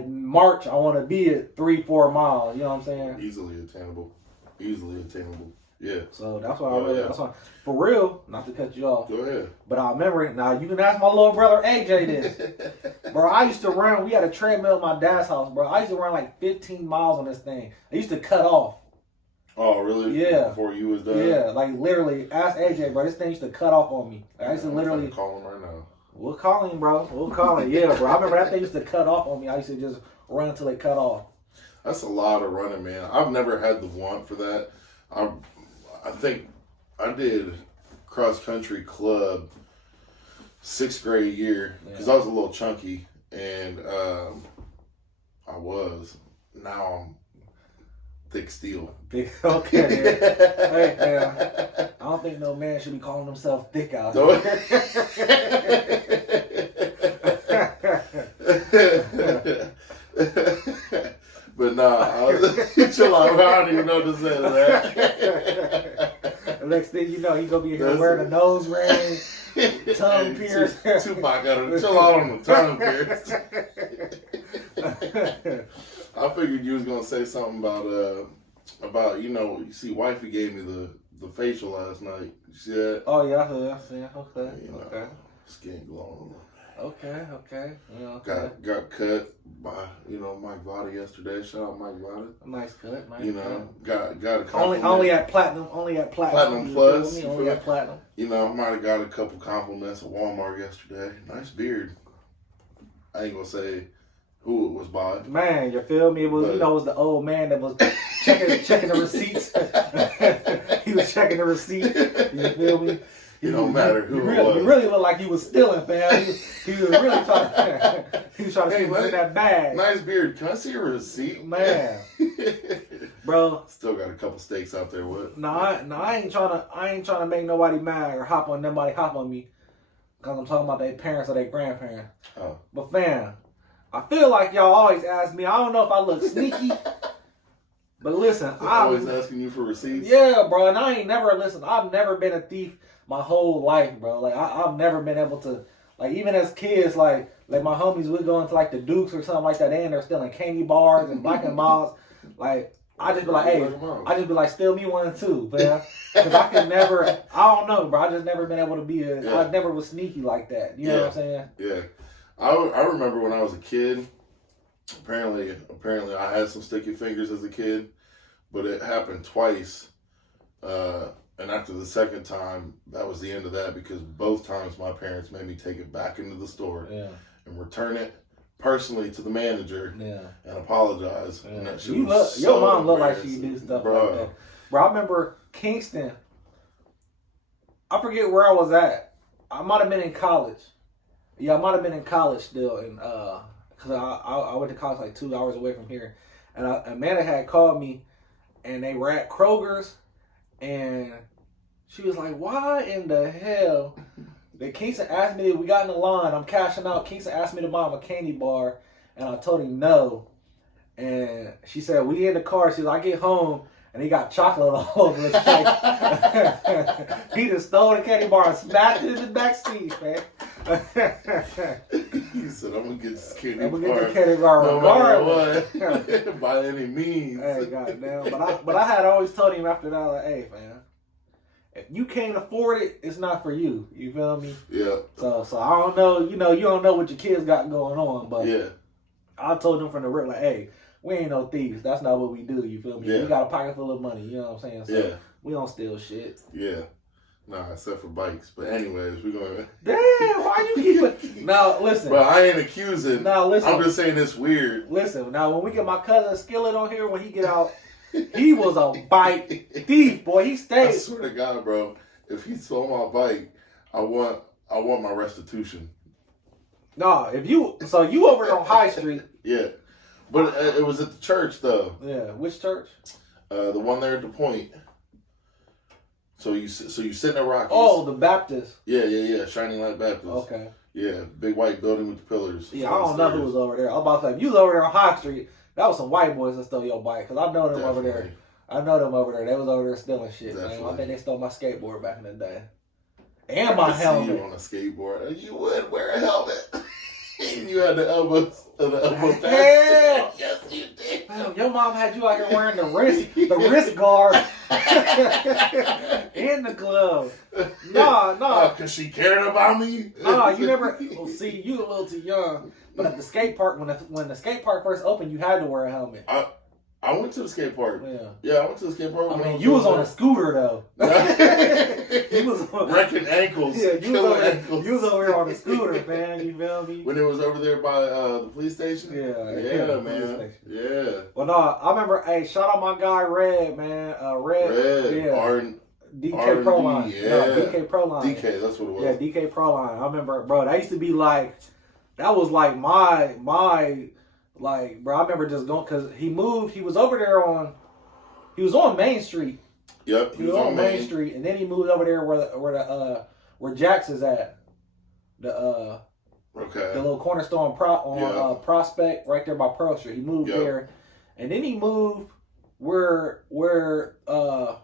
March, I want to be at 3-4 miles. You know what I'm saying? Easily attainable. Yeah. So that's why that's why, for real, not to cut you off. Go ahead. But I remember, now you can ask my little brother AJ this. Bro, I used to run, we had a treadmill at my dad's house, bro. I used to run like 15 miles on this thing. I used to cut off. Oh, really? Yeah. Before you was done? Yeah, like literally, ask AJ, bro. This thing used to cut off on me. I used to literally call him right now. We'll call him, bro. We'll call him. Yeah, bro. I remember that thing used to cut off on me. I used to just run until it cut off. That's a lot of running, man. I've never had the want for that. I think I did cross country club 6th grade year because I was a little chunky, and I was. Now I'm thick steel. Okay. Hey, man. I don't think no man should be calling himself thick out here. But nah, chill out. I don't even know what to say to that. The next thing you know, he gonna be here wearing a nose ring, tongue pierced. Tupac got to chill out on the tongue pierced. I figured you was gonna say something about you see, wifey gave me the facial last night. You see that? Oh yeah, I see. Okay, okay. Skin glowing. Okay. Yeah, okay. Got cut by Mike Vada yesterday. Shout out Mike Vada. Nice cut. Got a compliment. Only at platinum. Platinum plus. Only at platinum. Might have got a couple compliments at Walmart yesterday. Nice beard. I ain't gonna say who it was by. Man, you feel me? It was it was the old man that was checking the receipts. He was checking the receipts. You feel me? It don't matter who it was. He really looked like he was stealing, fam. He was really trying to see what's in that bag. Nice beard. Can I see a receipt? Man. Bro. Still got a couple steaks out there. What? I ain't trying to make nobody mad or hop on me. Because I'm talking about their parents or their grandparents. Oh. But fam, I feel like y'all always ask me, I don't know if I look sneaky. But listen, I'm always asking you for receipts. Yeah, bro, and I've never been a thief my whole life, bro. Like I've never been able to, like, even as kids, like my homies would go into like the Dukes or something like that. They in there stealing candy bars and Black and Miles. Like I just be like, hey, steal me one too, man. Because I can never, I don't know, bro. I just never been able to be I never was sneaky like that. You know what I'm saying? Yeah. I remember when I was a kid. Apparently, I had some sticky fingers as a kid, but it happened twice. And after the second time, that was the end of that because both times my parents made me take it back into the store and return it personally to the manager and apologize. Yeah. And that shit your mom looked like she do stuff like that. Bro, I remember Kingston. I forget where I was at. I might have been in college. Yeah, I might have been in college still, and because I went to college like 2 hours away from here, and Amanda had called me, and they were at Kroger's. And she was like, why in the hell did Kingston ask me, we got in the line, I'm cashing out. Kingston asked me to buy him a candy bar, and I told him no. And she said, we in the car. She was like, I get home, and he got chocolate all over his face. He just stole the candy bar and smashed it in the back seat, man. He said, I'm going to get this candy bar. I'm going to get the candy bar regardless. By any means. Hey, goddamn. But I had always told him after that, like, hey, man, if you can't afford it, it's not for you. You feel me? Yeah. So I don't know. You don't know what your kids got going on, but yeah, I told them from the rip, like, hey, we ain't no thieves. That's not what we do. You feel me? Yeah. We got a pocket full of money. You know what I'm saying? So we don't steal shit. Yeah. Nah, except for bikes. But anyways, we're going to... Damn, why you keep it... Now, listen. But I ain't accusing. Now, listen. I'm just saying it's weird. Listen, now, when we get my cousin Skillet on here, when he get out, he was a bike thief, boy. He stayed. I swear to God, bro, if he stole my bike, I want my restitution. No, you over there on High Street. Yeah. But it was at the church, though. Yeah, which church? The one there at the Point. So you sitting at Rockies. Oh, the Baptist. Yeah. Shining Light Baptist. Okay. Yeah, big white building with the pillars. Yeah, I don't know who was over there. I was about to say, if you was over there on High Street, that was some white boys that stole your bike. Because I know them over there. I know them over there. They was over there stealing shit, man. I think they stole my skateboard back in the day. And my helmet. See you on a skateboard. You would wear a helmet. You had the elbow pads. Yeah. Yes, you did. Man, your mom had you out here wearing the wrist guard and the glove. No. Because she cared about me? No, you never. Well, see, you a little too young. But at the skate park, when the skate park first opened, you had to wear a helmet. I went to the skate park. Yeah, I went to the skate park. I mean, you was on a scooter, though. You was wrecking ankles. Yeah, you was over here on a scooter, man. You feel me? When it was over there by the police station? Yeah, man. Yeah. Well, no, I remember, hey, shout out my guy, Red, man. Red. Yeah. DK Proline. Yeah. No, DK Proline. DK, that's what it was. Yeah, DK Proline. I remember, bro, that used to be like, that was like my like, bro, I remember just going, because he was over there he was on Main Street. Yep, he was on Main Street, and then he moved over there where Jax is at. The little cornerstone Prospect right there by Pearl Street. He moved there, and then he moved where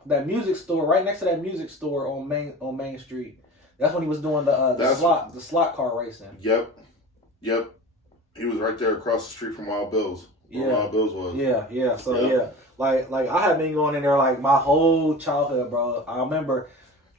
that music store, right next to that music store on Main Street. That's when he was doing the slot car racing. Yep. He was right there across the street from Wild Bill's. Where Wild Bill's was. Yeah. So like I had been going in there like my whole childhood, bro. I remember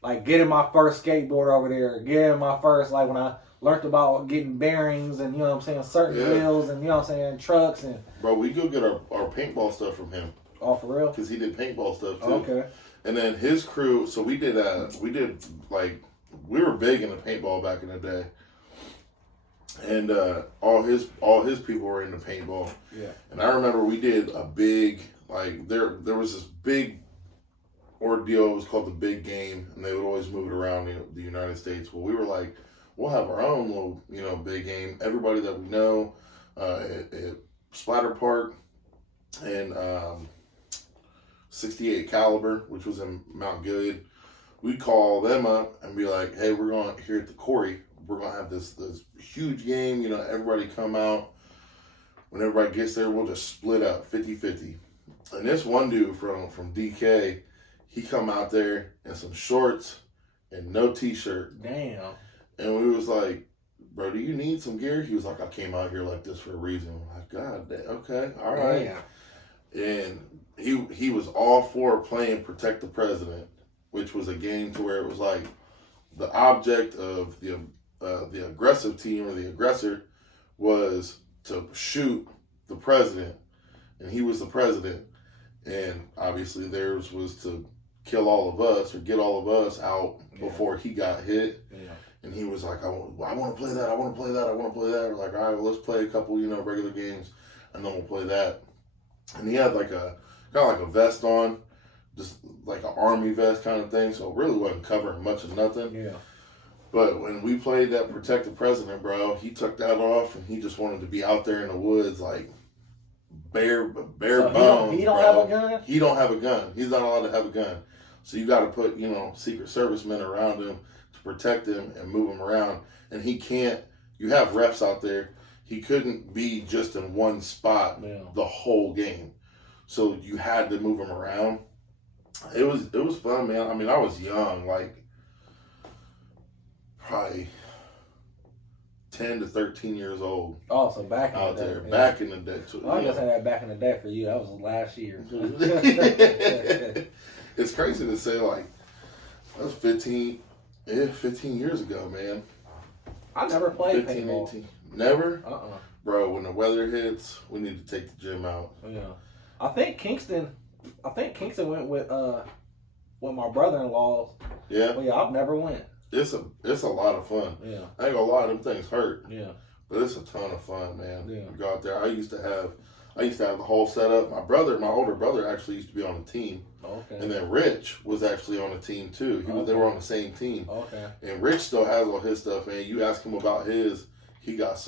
like getting my first skateboard over there, getting my first, like when I learned about getting bearings and, you know what I'm saying, certain wheels and, you know what I'm saying, trucks and. Bro, we go get our paintball stuff from him. Oh, for real? Because he did paintball stuff too. Okay. And then his crew, so we did like, we were big into paintball back in the day. And all his people were into paintball. Yeah. And I remember we did a big, like, there was this big ordeal. It was called the Big Game, and they would always move it around the United States. Well, we were like, we'll have our own little, you know, big game. Everybody that we know at Splatter Park and 68 Caliber, which was in Mount Gilead, we'd call them up and be like, hey, we're going here at the quarry. We're going to have this huge game. You know, everybody come out. When everybody gets there, we'll just split up 50-50. And this one dude from DK, he come out there in some shorts and no t-shirt. Damn. And we was like, bro, do you need some gear? He was like, I came out here like this for a reason. I'm like, God damn, okay, all right. Damn. And he was all for playing Protect the President, which was a game to where it was like the object of the aggressive team or the aggressor was to shoot the president, and he was the president. And obviously theirs was to kill all of us or get all of us out before he got hit. Yeah. And he was like, I want to play that. I want to play that. I want to play that. We're like, all right, well, let's play a couple, you know, regular games, and then we'll play that. And he had like a vest on, just like an army vest kind of thing. So it really wasn't covering much of nothing. Yeah. But when we played that Protect the President, bro, he took that off and he just wanted to be out there in the woods, like bare bones. He don't have a gun? He don't have a gun. He's not allowed to have a gun. So you got to put, you know, Secret Service men around him to protect him and move him around. And he can't, you have refs out there. He couldn't be just in one spot the whole game. So you had to move him around. It was fun, man. I mean, I was young, like probably 10 to 13 years old. Oh, so back in out the day. there, back in the day. Too, well, I just had that back in the day for you. That was last year. It's crazy to say, like, that was 15 years ago, man. I never played 15, paintball. 18. Never? Uh-uh. Bro, when the weather hits, we need to take the gym out. Yeah. I think Kingston went with my brother-in-law. Yeah. But yeah, I've never went. It's a lot of fun. Yeah. I ain't gonna lie, them things hurt. Yeah. But it's a ton of fun, man. Yeah. You go out there. I used to have the whole setup. My older brother actually used to be on the team. Okay. And then Rich was actually on the team too. They were on the same team. Okay. And Rich still has all his stuff, man. You ask him about his, he got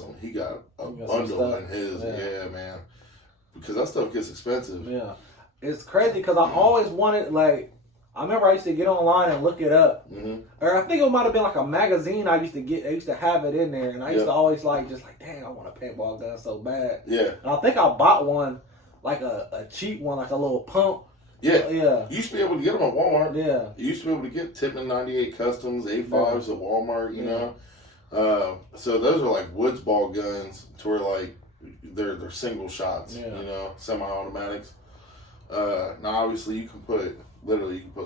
a bundle in his. Yeah, man. Because that stuff gets expensive. Yeah. It's crazy because I always wanted, like, I remember I used to get online and look it up. Mm-hmm. Or I think it might have been like a magazine I used to get. I used to have it in there. And I used to always dang, I want a paintball gun so bad. Yeah. And I think I bought one, like a cheap one, like a little pump. Yeah. Yeah. You used to be able to get them at Walmart. Yeah. You used to be able to get Tippmann 98 Customs, A5s at Walmart, you know. So those are like Woods ball guns to where like they're single shots, you know, semi-automatics. Now obviously you can put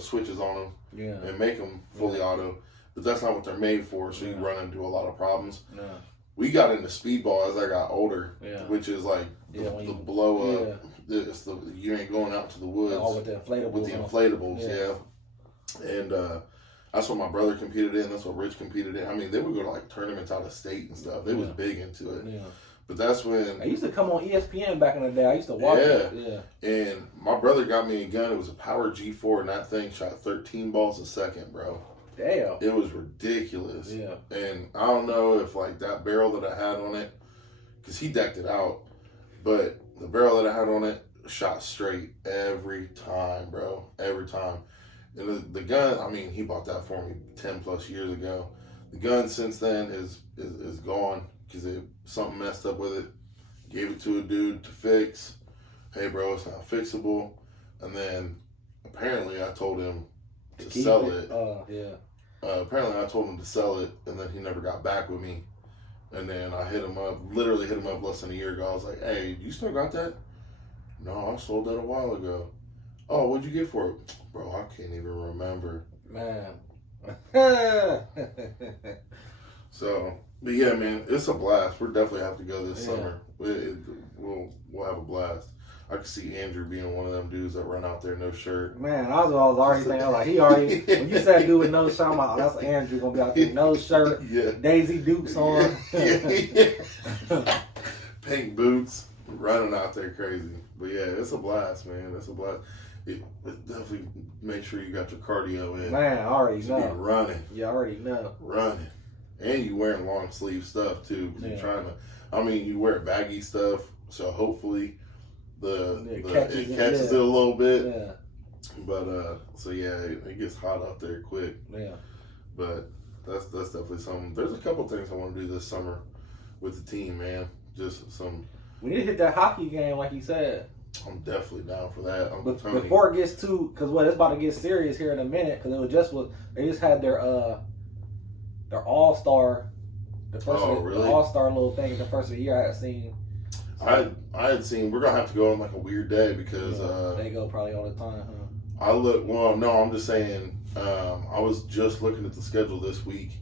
switches on them and make them fully auto, but that's not what they're made for, so you run into a lot of problems. Yeah. We got into speedball as I got older, which is like the blow up. You ain't going out to the woods. All with the inflatables. And that's what my brother competed in. That's what Rich competed in. I mean, they would go to like tournaments out of state and stuff. They was big into it. Yeah. But that's when... I used to come on ESPN back in the day. I used to watch it. Yeah. And my brother got me a gun. It was a Power G4, and that thing shot 13 balls a second, bro. Damn. It was ridiculous. Yeah. And I don't know if, like, that barrel that I had on it, because he decked it out, but the barrel that I had on it shot straight every time, bro. Every time. And the gun, I mean, he bought that for me 10 plus years ago. The gun since then is gone. Because something messed up with it. Gave it to a dude to fix. Hey, bro, it's not fixable. And then apparently I told him to Keep sell it. Yeah. Apparently I told him to sell it, and then he never got back with me. And then I literally hit him up less than a year ago. I was like, hey, you still got that? No, I sold that a while ago. Oh, what'd you get for it? Bro, I can't even remember. Man. So, but yeah, man, it's a blast. We'll definitely have to go this summer. We'll have a blast. I could see Andrew being one of them dudes that run out there no shirt. Man, I was already thinking, like, he already, when you said dude with no shirt, I'm like, oh, that's Andrew gonna be out there, no shirt, Daisy Dukes on. Pink boots, running out there crazy. But yeah, it's a blast, man. It's a blast. It definitely make sure you got your cardio in. Man, I already know. Be running. You already know. Running. And you wearing long sleeve stuff too. Cause you're trying to, you wear baggy stuff, so hopefully it catches it a little bit. Yeah. But so yeah, it gets hot out there quick. Yeah. But that's definitely something. There's a couple things I want to do this summer with the team, man. Just some. We need to hit that hockey game, like you said. I'm definitely down for that. Before it gets too, because it's about to get serious here in a minute. Because they just had their all-star, the all-star little thing. The first of the year I had seen. So, I had seen. We're gonna have to go on like a weird day because they go probably all the time, huh? I'm just saying. I was just looking at the schedule this week,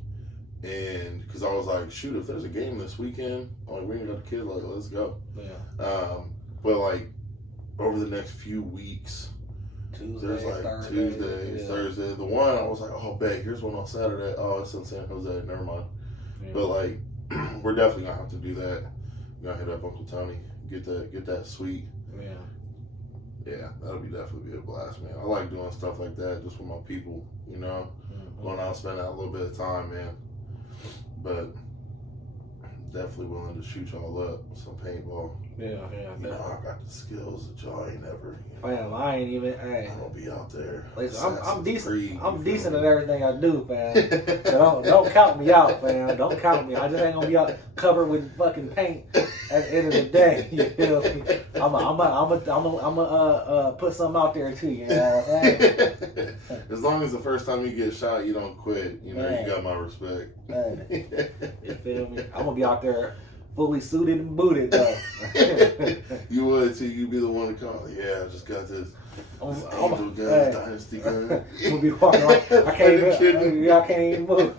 and because I was like, shoot, if there's a game this weekend, like we ain't got a kid, like let's go. Yeah. But like over the next few weeks, there's like Thursday. The one I was like, oh, bet here's one on Saturday. Oh, it's in San Jose. Never mind. Yeah. But like, we're definitely gonna have to do that. Gonna hit up Uncle Tony, get that sweet. Yeah, that'll definitely be a blast, man. I like doing stuff like that just with my people, going out and spending a little bit of time, man. But definitely willing to shoot y'all up some paintball. Yeah. I got the skills that y'all ain't never. Man, I ain't even. Hey, I'm gonna be out there. Listen, I'm decent. I'm decent at everything I do, fam. So don't count me out, fam. Don't count me. I just ain't gonna be out covered with fucking paint at the end of the day. You feel me? I'm put something out there too. You know what I'm saying? As long as the first time you get shot, you don't quit. You got my respect. You feel me? I'm gonna be out there fully suited and booted though. You would too. You'd be the one to call. Yeah, I just got this Angel Guns Dynasty gun. I'm gonna be walking like I can't even move.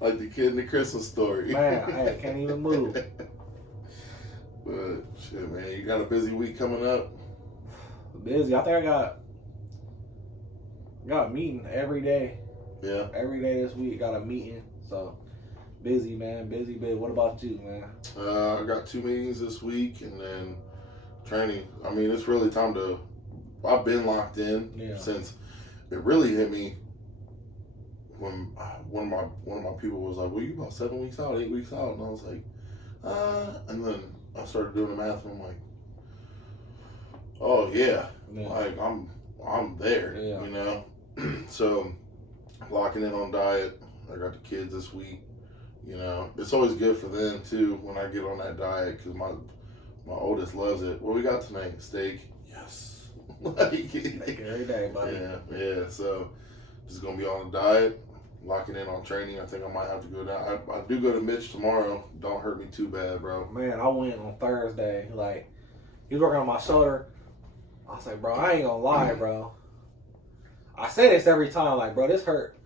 Like the kid in the Christmas Story. Man, I can't even move. But shit, man, you got a busy week coming up. Busy. I think I got a meeting every day. Yeah. Every day this week got a meeting. So busy, man. Busy. What about you, man? I got 2 meetings this week and then training. I mean, it's really time to. I've been locked in since it really hit me when one of my people was like, "Well, you about 7 weeks out, 8 weeks out," and I was like, and then I started doing the math, and I'm like, "Oh yeah. Like I'm there, So locking in on diet. I got the kids this week. It's always good for them too when I get on that diet because my oldest loves it. What we got tonight? Steak. Yes. Steak every day, buddy. Yeah. So just gonna be on a diet, locking in on training. I think I might have to go down. I do go to Mitch tomorrow. Don't hurt me too bad, bro. Man, I went on Thursday. Like he was working on my shoulder. I was like, bro, I ain't gonna lie, bro. I say this every time, like, bro, this hurt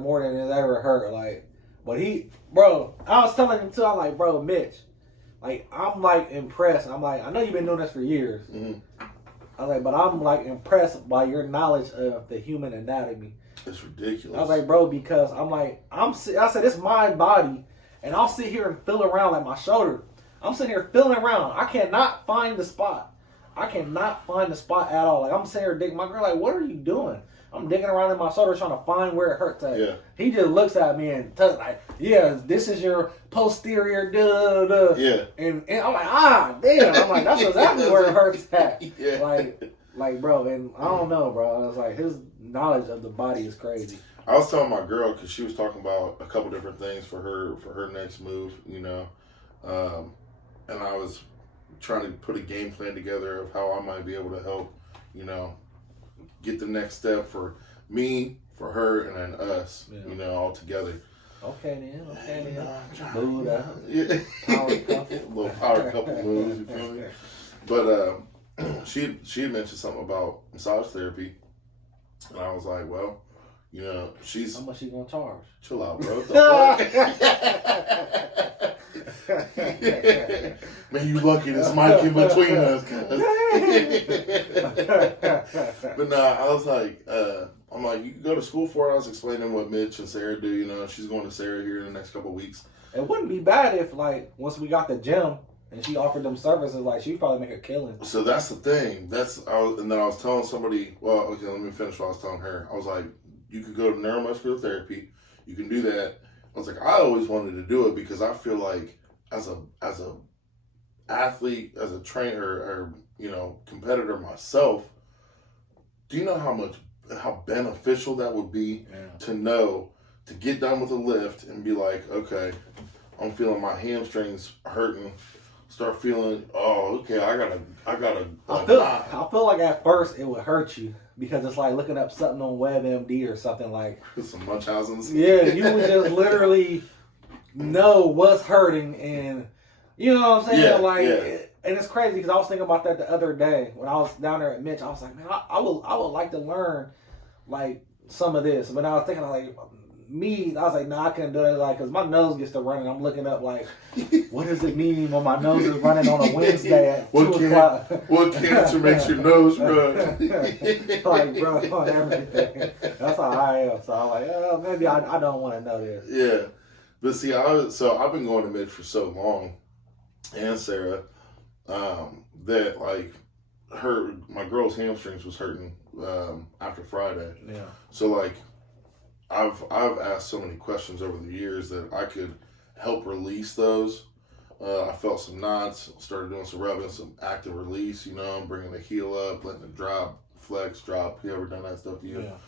more than it's ever hurt. Like, but I was telling him too, I'm like, bro, Mitch, like, I'm like impressed. I'm like, I know you've been doing this for years. Mm-hmm. I was like, but I'm like impressed by your knowledge of the human anatomy. It's ridiculous. I was like, bro, because I said, it's my body, and I'll sit here and feel around like my shoulder. I'm sitting here feeling around. I cannot find the spot. at all. Like, I'm sitting here digging. My girl like, what are you doing? I'm digging around in my shoulder trying to find where it hurts at. Yeah. He just looks at me and like, yeah, this is your posterior, Yeah. And I'm like, damn. I'm like, that's exactly where it hurts at. Yeah. Like, bro, and I don't know, bro. I was like, his knowledge of the body is crazy. I was telling my girl because she was talking about a couple different things for her next move, and I was trying to put a game plan together of how I might be able to help you know, get the next step for me, for her, and then us, you know, all together. Okay then. Move that. Yeah. Power couple. A little power couple moves, you feel me? But she had mentioned something about massage therapy, and I was like, well, you know, she's... How much she gonna charge? Chill out, bro. What the fuck? Man, you lucky this mic in between us. But nah, I was like, I'm like, you can go to school for it. I was explaining what Mitch and Sarah do. You know, she's going to Sarah here in the next couple of weeks. It wouldn't be bad if, like, once we got the gym and she offered them services, like, she'd probably make a killing. So that's the thing. And then I was telling somebody, well, okay, let me finish what I was telling her. I was like, you could go to neuromuscular therapy. You can do that. I was like, I always wanted to do it because I feel like as a athlete, as a trainer, or you know, competitor myself, do you know how beneficial that would be to know, to get done with a lift and be like, okay, I'm feeling my hamstrings hurting. Start feeling, oh, okay, I gotta. I feel like at first it would hurt you because it's like looking up something on WebMD or something like some Munchausen's. Yeah, you would just literally know what's hurting, and you know what I'm saying. And it's crazy because I was thinking about that the other day when I was down there at Mitch. I was like, man, I would like to learn like some of this, but I was thinking like. I was like, nah, I couldn't do it, like, because my nose gets to running. I'm looking up, like, what does it mean when my nose is running on a Wednesday at 2 o'clock? What cancer makes your nose run? Like, bro, on everything. That's how I am. So I'm like, oh, maybe I don't want to know this. Yeah. But see, I've been going to Mitch for so long, and Sarah, that, like, my girl's hamstrings was hurting after Friday. Yeah. So, like, I've asked so many questions over the years that I could help release those. I felt some knots, started doing some rubbing, some active release, you know, bringing the heel up, letting it drop, flex, drop. You ever done that stuff to you? Yeah.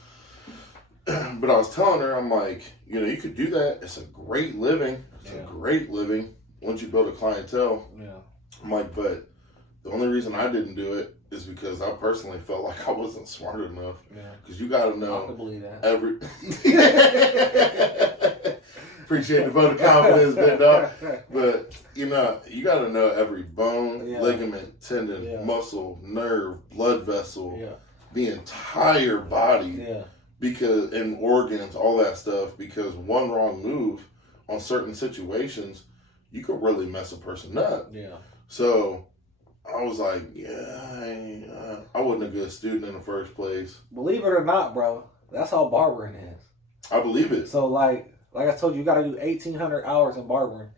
But I was telling her, I'm like, you know, you could do that. It's a great living. It's a great living once you build a clientele. Yeah. I'm like, but the only reason I didn't do it is because I personally felt like I wasn't smart enough. Yeah. Because you got to know. I can believe that. Appreciate the vote of confidence, man, dog. But, you know, you got to know every bone, ligament, tendon, muscle, nerve, blood vessel, the entire body, because and organs, all that stuff. Because one wrong move on certain situations, you could really mess a person up. Yeah. So I was like, I wasn't a good student in the first place. Believe it or not, bro, that's how barbering is. I believe it. So, like I told you, you got to do 1,800 hours in barbering.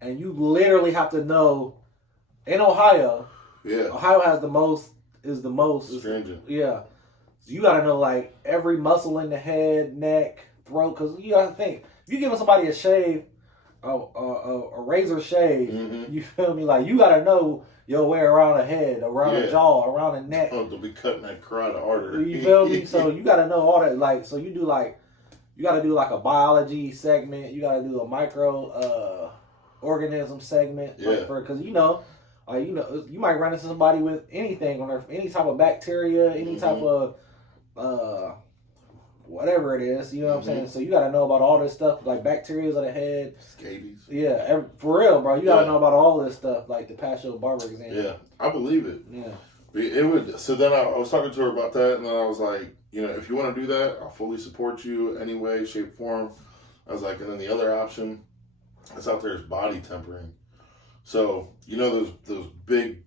And you literally have to know, in Ohio, Ohio has the most stringent. Yeah. So you got to know, like, every muscle in the head, neck, throat, because you got to think, if you giving somebody a shave, a razor shave, you feel me? Like, you got to know your way around the head, around the jaw, around the neck. Oh, to be cutting that carotid artery. You feel me? So you got to know all that. Like, so you got to do like a biology segment. You got to do a micro organism segment. Yeah. Because you might run into somebody with anything on their, any type of bacteria, any type of whatever it is. You know what I'm saying? So you got to know about all this stuff, like bacteria of the head. Scabies. Yeah, for real, bro. You got to know about all this stuff, like to pass your barber exam. Yeah, I believe it. Yeah. It would. So then I was talking to her about that, and then I was like, you know, if you want to do that, I'll fully support you any way, shape, form. I was like, and then the other option that's out there is body tempering. So, you know those big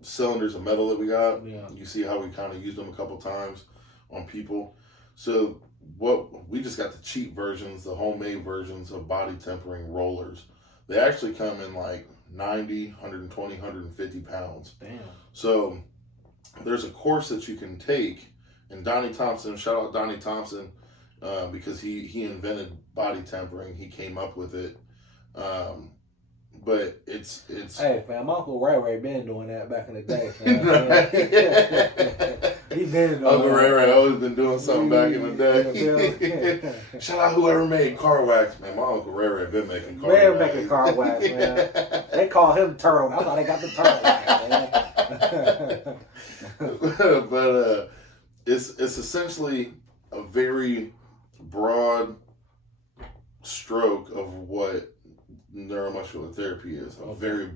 cylinders of metal that we got? Yeah. You see how we kind of used them a couple times on people. So we just got the cheap versions, the homemade versions of body tempering rollers. They actually come in like 90, 120, 150 pounds. Damn. So there's a course that you can take, and Donnie Thompson, shout out Donnie Thompson, because he invented body tempering. He came up with it. But it's. Hey, fam, my Uncle Ray been doing that back in the day. He been doing Uncle Ray always been doing something back in the day. Shout out whoever made car wax, man. My Uncle Ray been making car wax. Been making car wax, man. They call him Turtle. That's how they got the turtle wax, man. it's essentially a very broad stroke of what neuromuscular therapy is. A very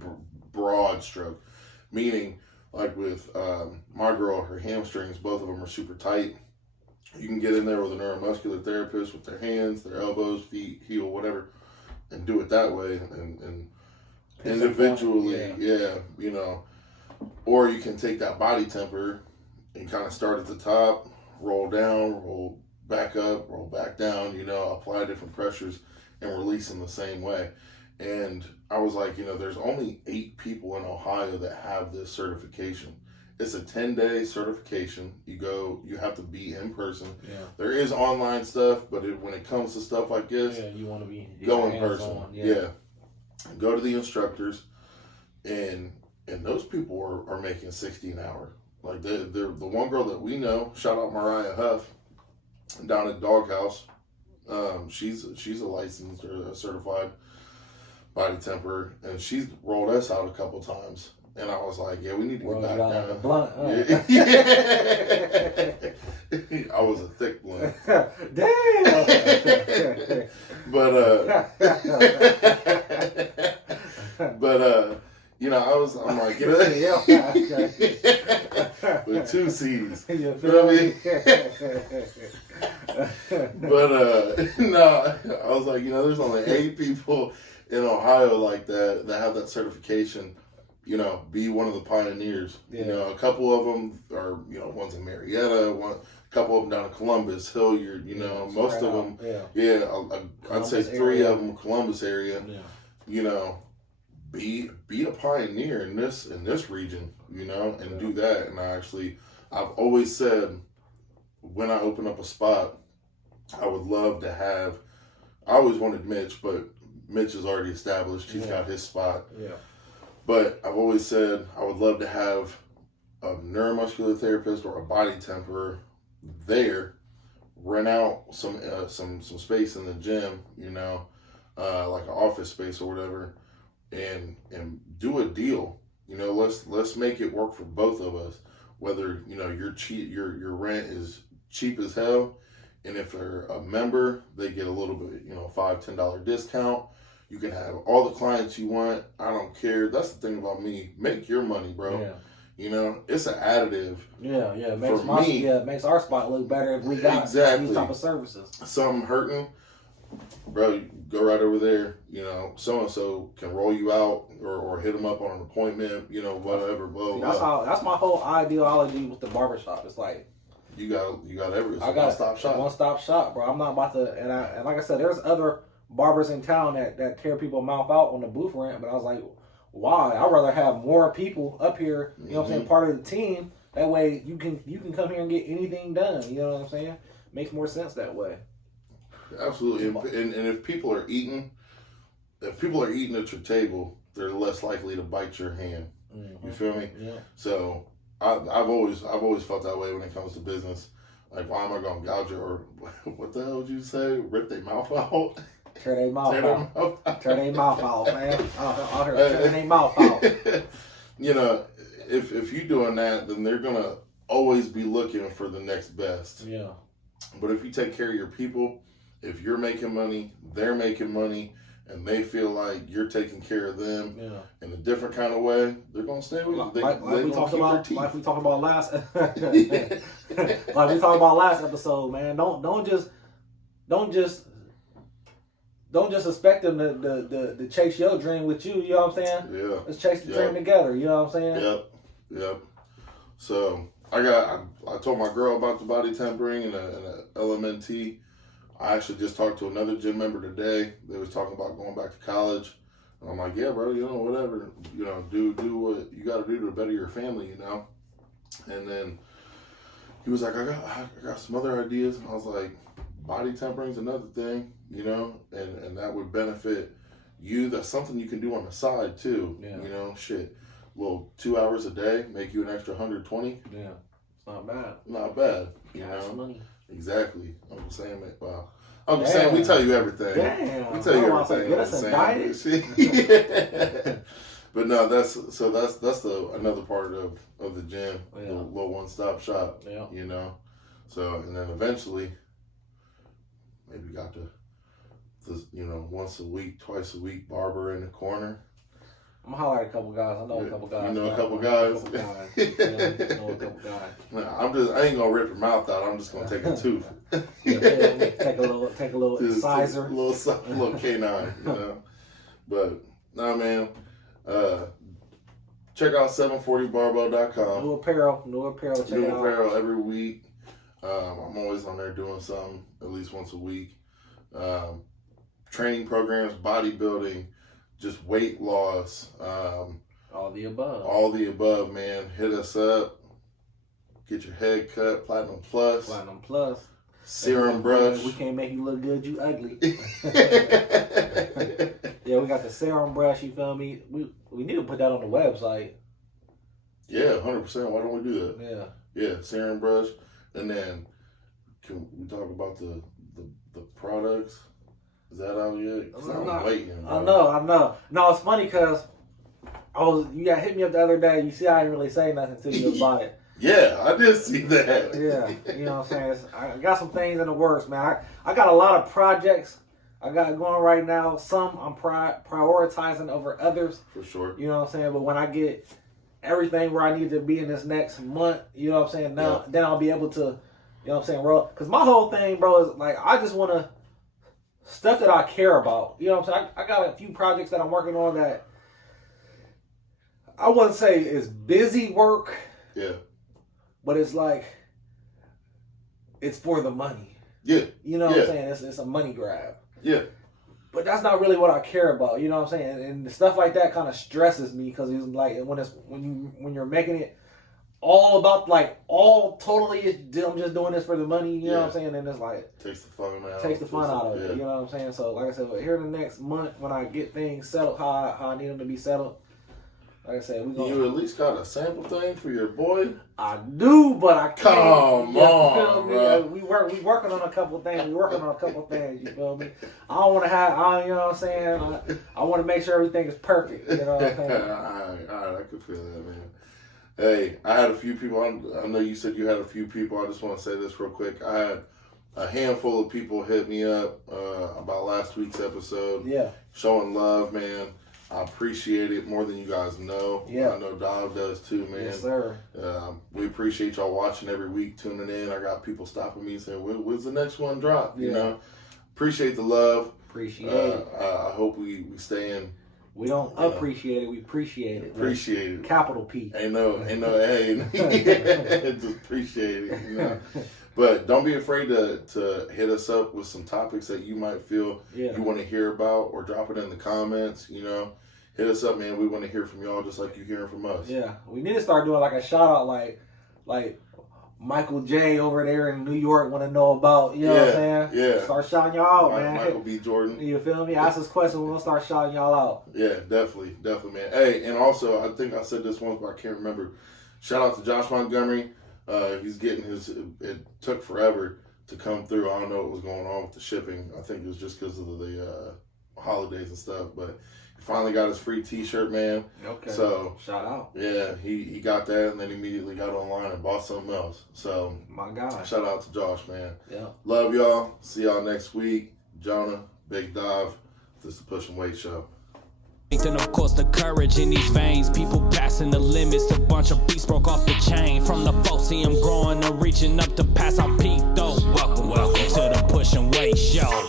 broad stroke, meaning like with my girl, her hamstrings, both of them are super tight. You can get in there with a neuromuscular therapist with their hands, their elbows, feet, heel, whatever, and do it that way, and individually, yeah, you know. Or you can take that body temper and kind of start at the top, roll down, roll back up, roll back down, you know, apply different pressures and release in the same way. And I was like, you know, there's only 8 people in Ohio that have this certification. It's a 10-day certification. You have to be in person. Yeah. There is online stuff, but when it comes to stuff like this, you want to be go in person. Yeah. Go to the instructors, and those people are making $60 an hour. Like the one girl that we know, shout out Mariah Huff, down at Doghouse. She's a licensed or a certified body temper, and she's rolled us out a couple times. And I was like, yeah, we need to get back down. The blunt, I was a thick blunt. Damn. But you know, I'm like, you know, with 2 C's. You feel me? But no, I was like, you know, there's only 8 people in Ohio like that have that certification. You know, be one of the pioneers. Yeah. You know, a couple of them are, you know, one's in Marietta, a couple of them down in Columbus, Hilliard. You know, most of them, I'd say 3 of them, Columbus area. Yeah. You know, be a pioneer in this region. You know, and do that. And I've always said, when I open up a spot, I would love to have. I always wanted Mitch, but Mitch is already established. He's got his spot. Yeah. But I've always said I would love to have a neuromuscular therapist or a body temperer there, rent out some space in the gym, you know, like an office space or whatever, and do a deal. You know, let's make it work for both of us. Whether, you know, your rent is cheap as hell, and if they're a member, they get a little bit, you know, $5-10 discount. You can have all the clients you want. I don't care. That's the thing about me. Make your money, bro. Yeah. You know, it's an additive. Yeah. It makes our spot look better if we got these type of services. Something hurting, bro, you go right over there. You know, so-and-so can roll you out or hit them up on an appointment, you know, whatever. Blah, blah. That's my whole ideology with the barbershop. It's like, you got everything. I got one-stop shop. One-stop shop, bro. I'm not about to, and like I said, there's other barbers in town that tear people mouth out on the booth rent, but I was like, why? I'd rather have more people up here, you know what I'm saying, part of the team. That way you can come here and get anything done, you know what I'm saying? Makes more sense that way. Absolutely. And if people are eating at your table, they're less likely to bite your hand. Mm-hmm. You feel me? Yeah. So I've always felt that way when it comes to business. Like, why am I going to gouge it, or what the hell would you say? Rip their mouth out? Tear their mouth out. Tear their mouth out, man. Out here, tear their mouth out. You know, if you're doing that, then they're going to always be looking for the next best. Yeah. But if you take care of your people, if you're making money, they're making money, and they feel like you're taking care of them in a different kind of way, they're going to stay with you. Like we talked about last episode, man. Don't just expect them to chase your dream with you. You know what I'm saying? Yeah. Let's chase the dream together. You know what I'm saying? Yep. So I told my girl about the body tempering and a LMNT. I actually just talked to another gym member today. They was talking about going back to college. And I'm like, yeah, bro, you know, whatever. You know, do what you got to do to better your family, you know. And then he was like, I got some other ideas. And I was like, body tempering's another thing, you know, and that would benefit you. That's something you can do on the side too. Yeah. You know, shit. Well, 2 hours a day make you an extra 120. Yeah, it's not bad. Not bad. You know, money. Exactly. I'm just saying, man. Wow. I'm just saying, we tell you everything. Damn. We tell you everything. Get us indicted. But no, that's the another part of the gym, the little one-stop shop. Yeah. You know, So, and then eventually, maybe got the once a week, twice a week barber in the corner. I'm gonna holler at a couple guys. I know a couple guys. You know a couple guys? I know a couple guys. Nah, I ain't gonna rip your mouth out. I'm just gonna take a tooth. Take a little incisor. A little canine, you know. But, nah, man. Check out 740barbell.com. New apparel. Check New it out. apparel every week. I'm always on there doing something at least once a week. Training programs, bodybuilding, just weight loss. All the above. All the above, man. Hit us up. Get your head cut. Platinum Plus. Serum brush. We can't make you look good. You ugly. Yeah, we got the serum brush. You feel me? We need to put that on the website. Yeah, 100%. Why don't we do that? Yeah. Yeah, serum brush. And then, can we talk about the products? Is that out yet? 'Cause I'm waiting. Bro. I know. No, it's funny because you got hit me up the other day. You see, I didn't really say nothing to you about it. Yeah, I did see that. Yeah, you know what I'm saying? I got some things in the works, man. I got a lot of projects I got going right now. Some I'm prioritizing over others. For sure. You know what I'm saying? But when I get everything where I need to be in this next month, you know what I'm saying? Then I'll be able to, you know what I'm saying, roll. Because my whole thing, bro, is like I just want to stuff that I care about. You know what I'm saying? I got a few projects that I'm working on that I wouldn't say is busy work. Yeah. But it's like, it's for the money. Yeah. You know what I'm saying? It's a money grab. Yeah. But that's not really what I care about. You know what I'm saying? And stuff like that kind of stresses me because it's like when you're making it all about totally, I'm just doing this for the money. You know what I'm saying? And it's like takes the fun out of it. You know what I'm saying? So like I said, here in the next month when I get things settled how I need them to be settled. Like I said, you at least got a sample thing for your boy? I do, but I can't. Come on, bro. We working on a couple things. You feel me? I don't want to you know what I'm saying? I want to make sure everything is perfect. You know what I'm saying? All right, I can feel that, man. Hey, I had a few people. I know you said you had a few people. I just want to say this real quick. I had a handful of people hit me up about last week's episode. Yeah. Showing love, man. I appreciate it more than you guys know. Yeah. I know Dav does too, man. Yes, sir. We appreciate y'all watching every week, tuning in. I got people stopping me and saying, when's the next one drop? You know? Appreciate the love. Appreciate it. I hope we stay in. We don't appreciate it. We appreciate it. Appreciate it. Capital P. Ain't no, hey. Just appreciate it, you know? But don't be afraid to hit us up with some topics that you might feel you want to hear about, or drop it in the comments, you know. Hit us up, man. We want to hear from y'all just like you hearing from us. Yeah. We need to start doing like a shout out like Michael J over there in New York want to know about, you know what I'm saying? Yeah. Start shouting y'all out, man. Michael B. Jordan. You feel me? Ask us questions, we'll start shouting y'all out. Yeah, definitely, man. Hey, and also, I think I said this once, but I can't remember. Shout out to Josh Montgomery. He's getting it took forever to come through. I don't know what was going on with the shipping. I think it was just because of the holidays and stuff, but he finally got his free t-shirt, man. Okay. So shout out. Yeah, he got that and then immediately got online and bought something else. So my God. Shout out to Josh, man. Yeah. Love y'all. See y'all next week. Jonah, Big Dav. This is the Push and Weight Show. And of course the courage in these veins, people passing the limits, a bunch of beasts broke off the chain. From the folks see them growing and reaching up to pass out peak though. Welcome to the Push and Weight Show.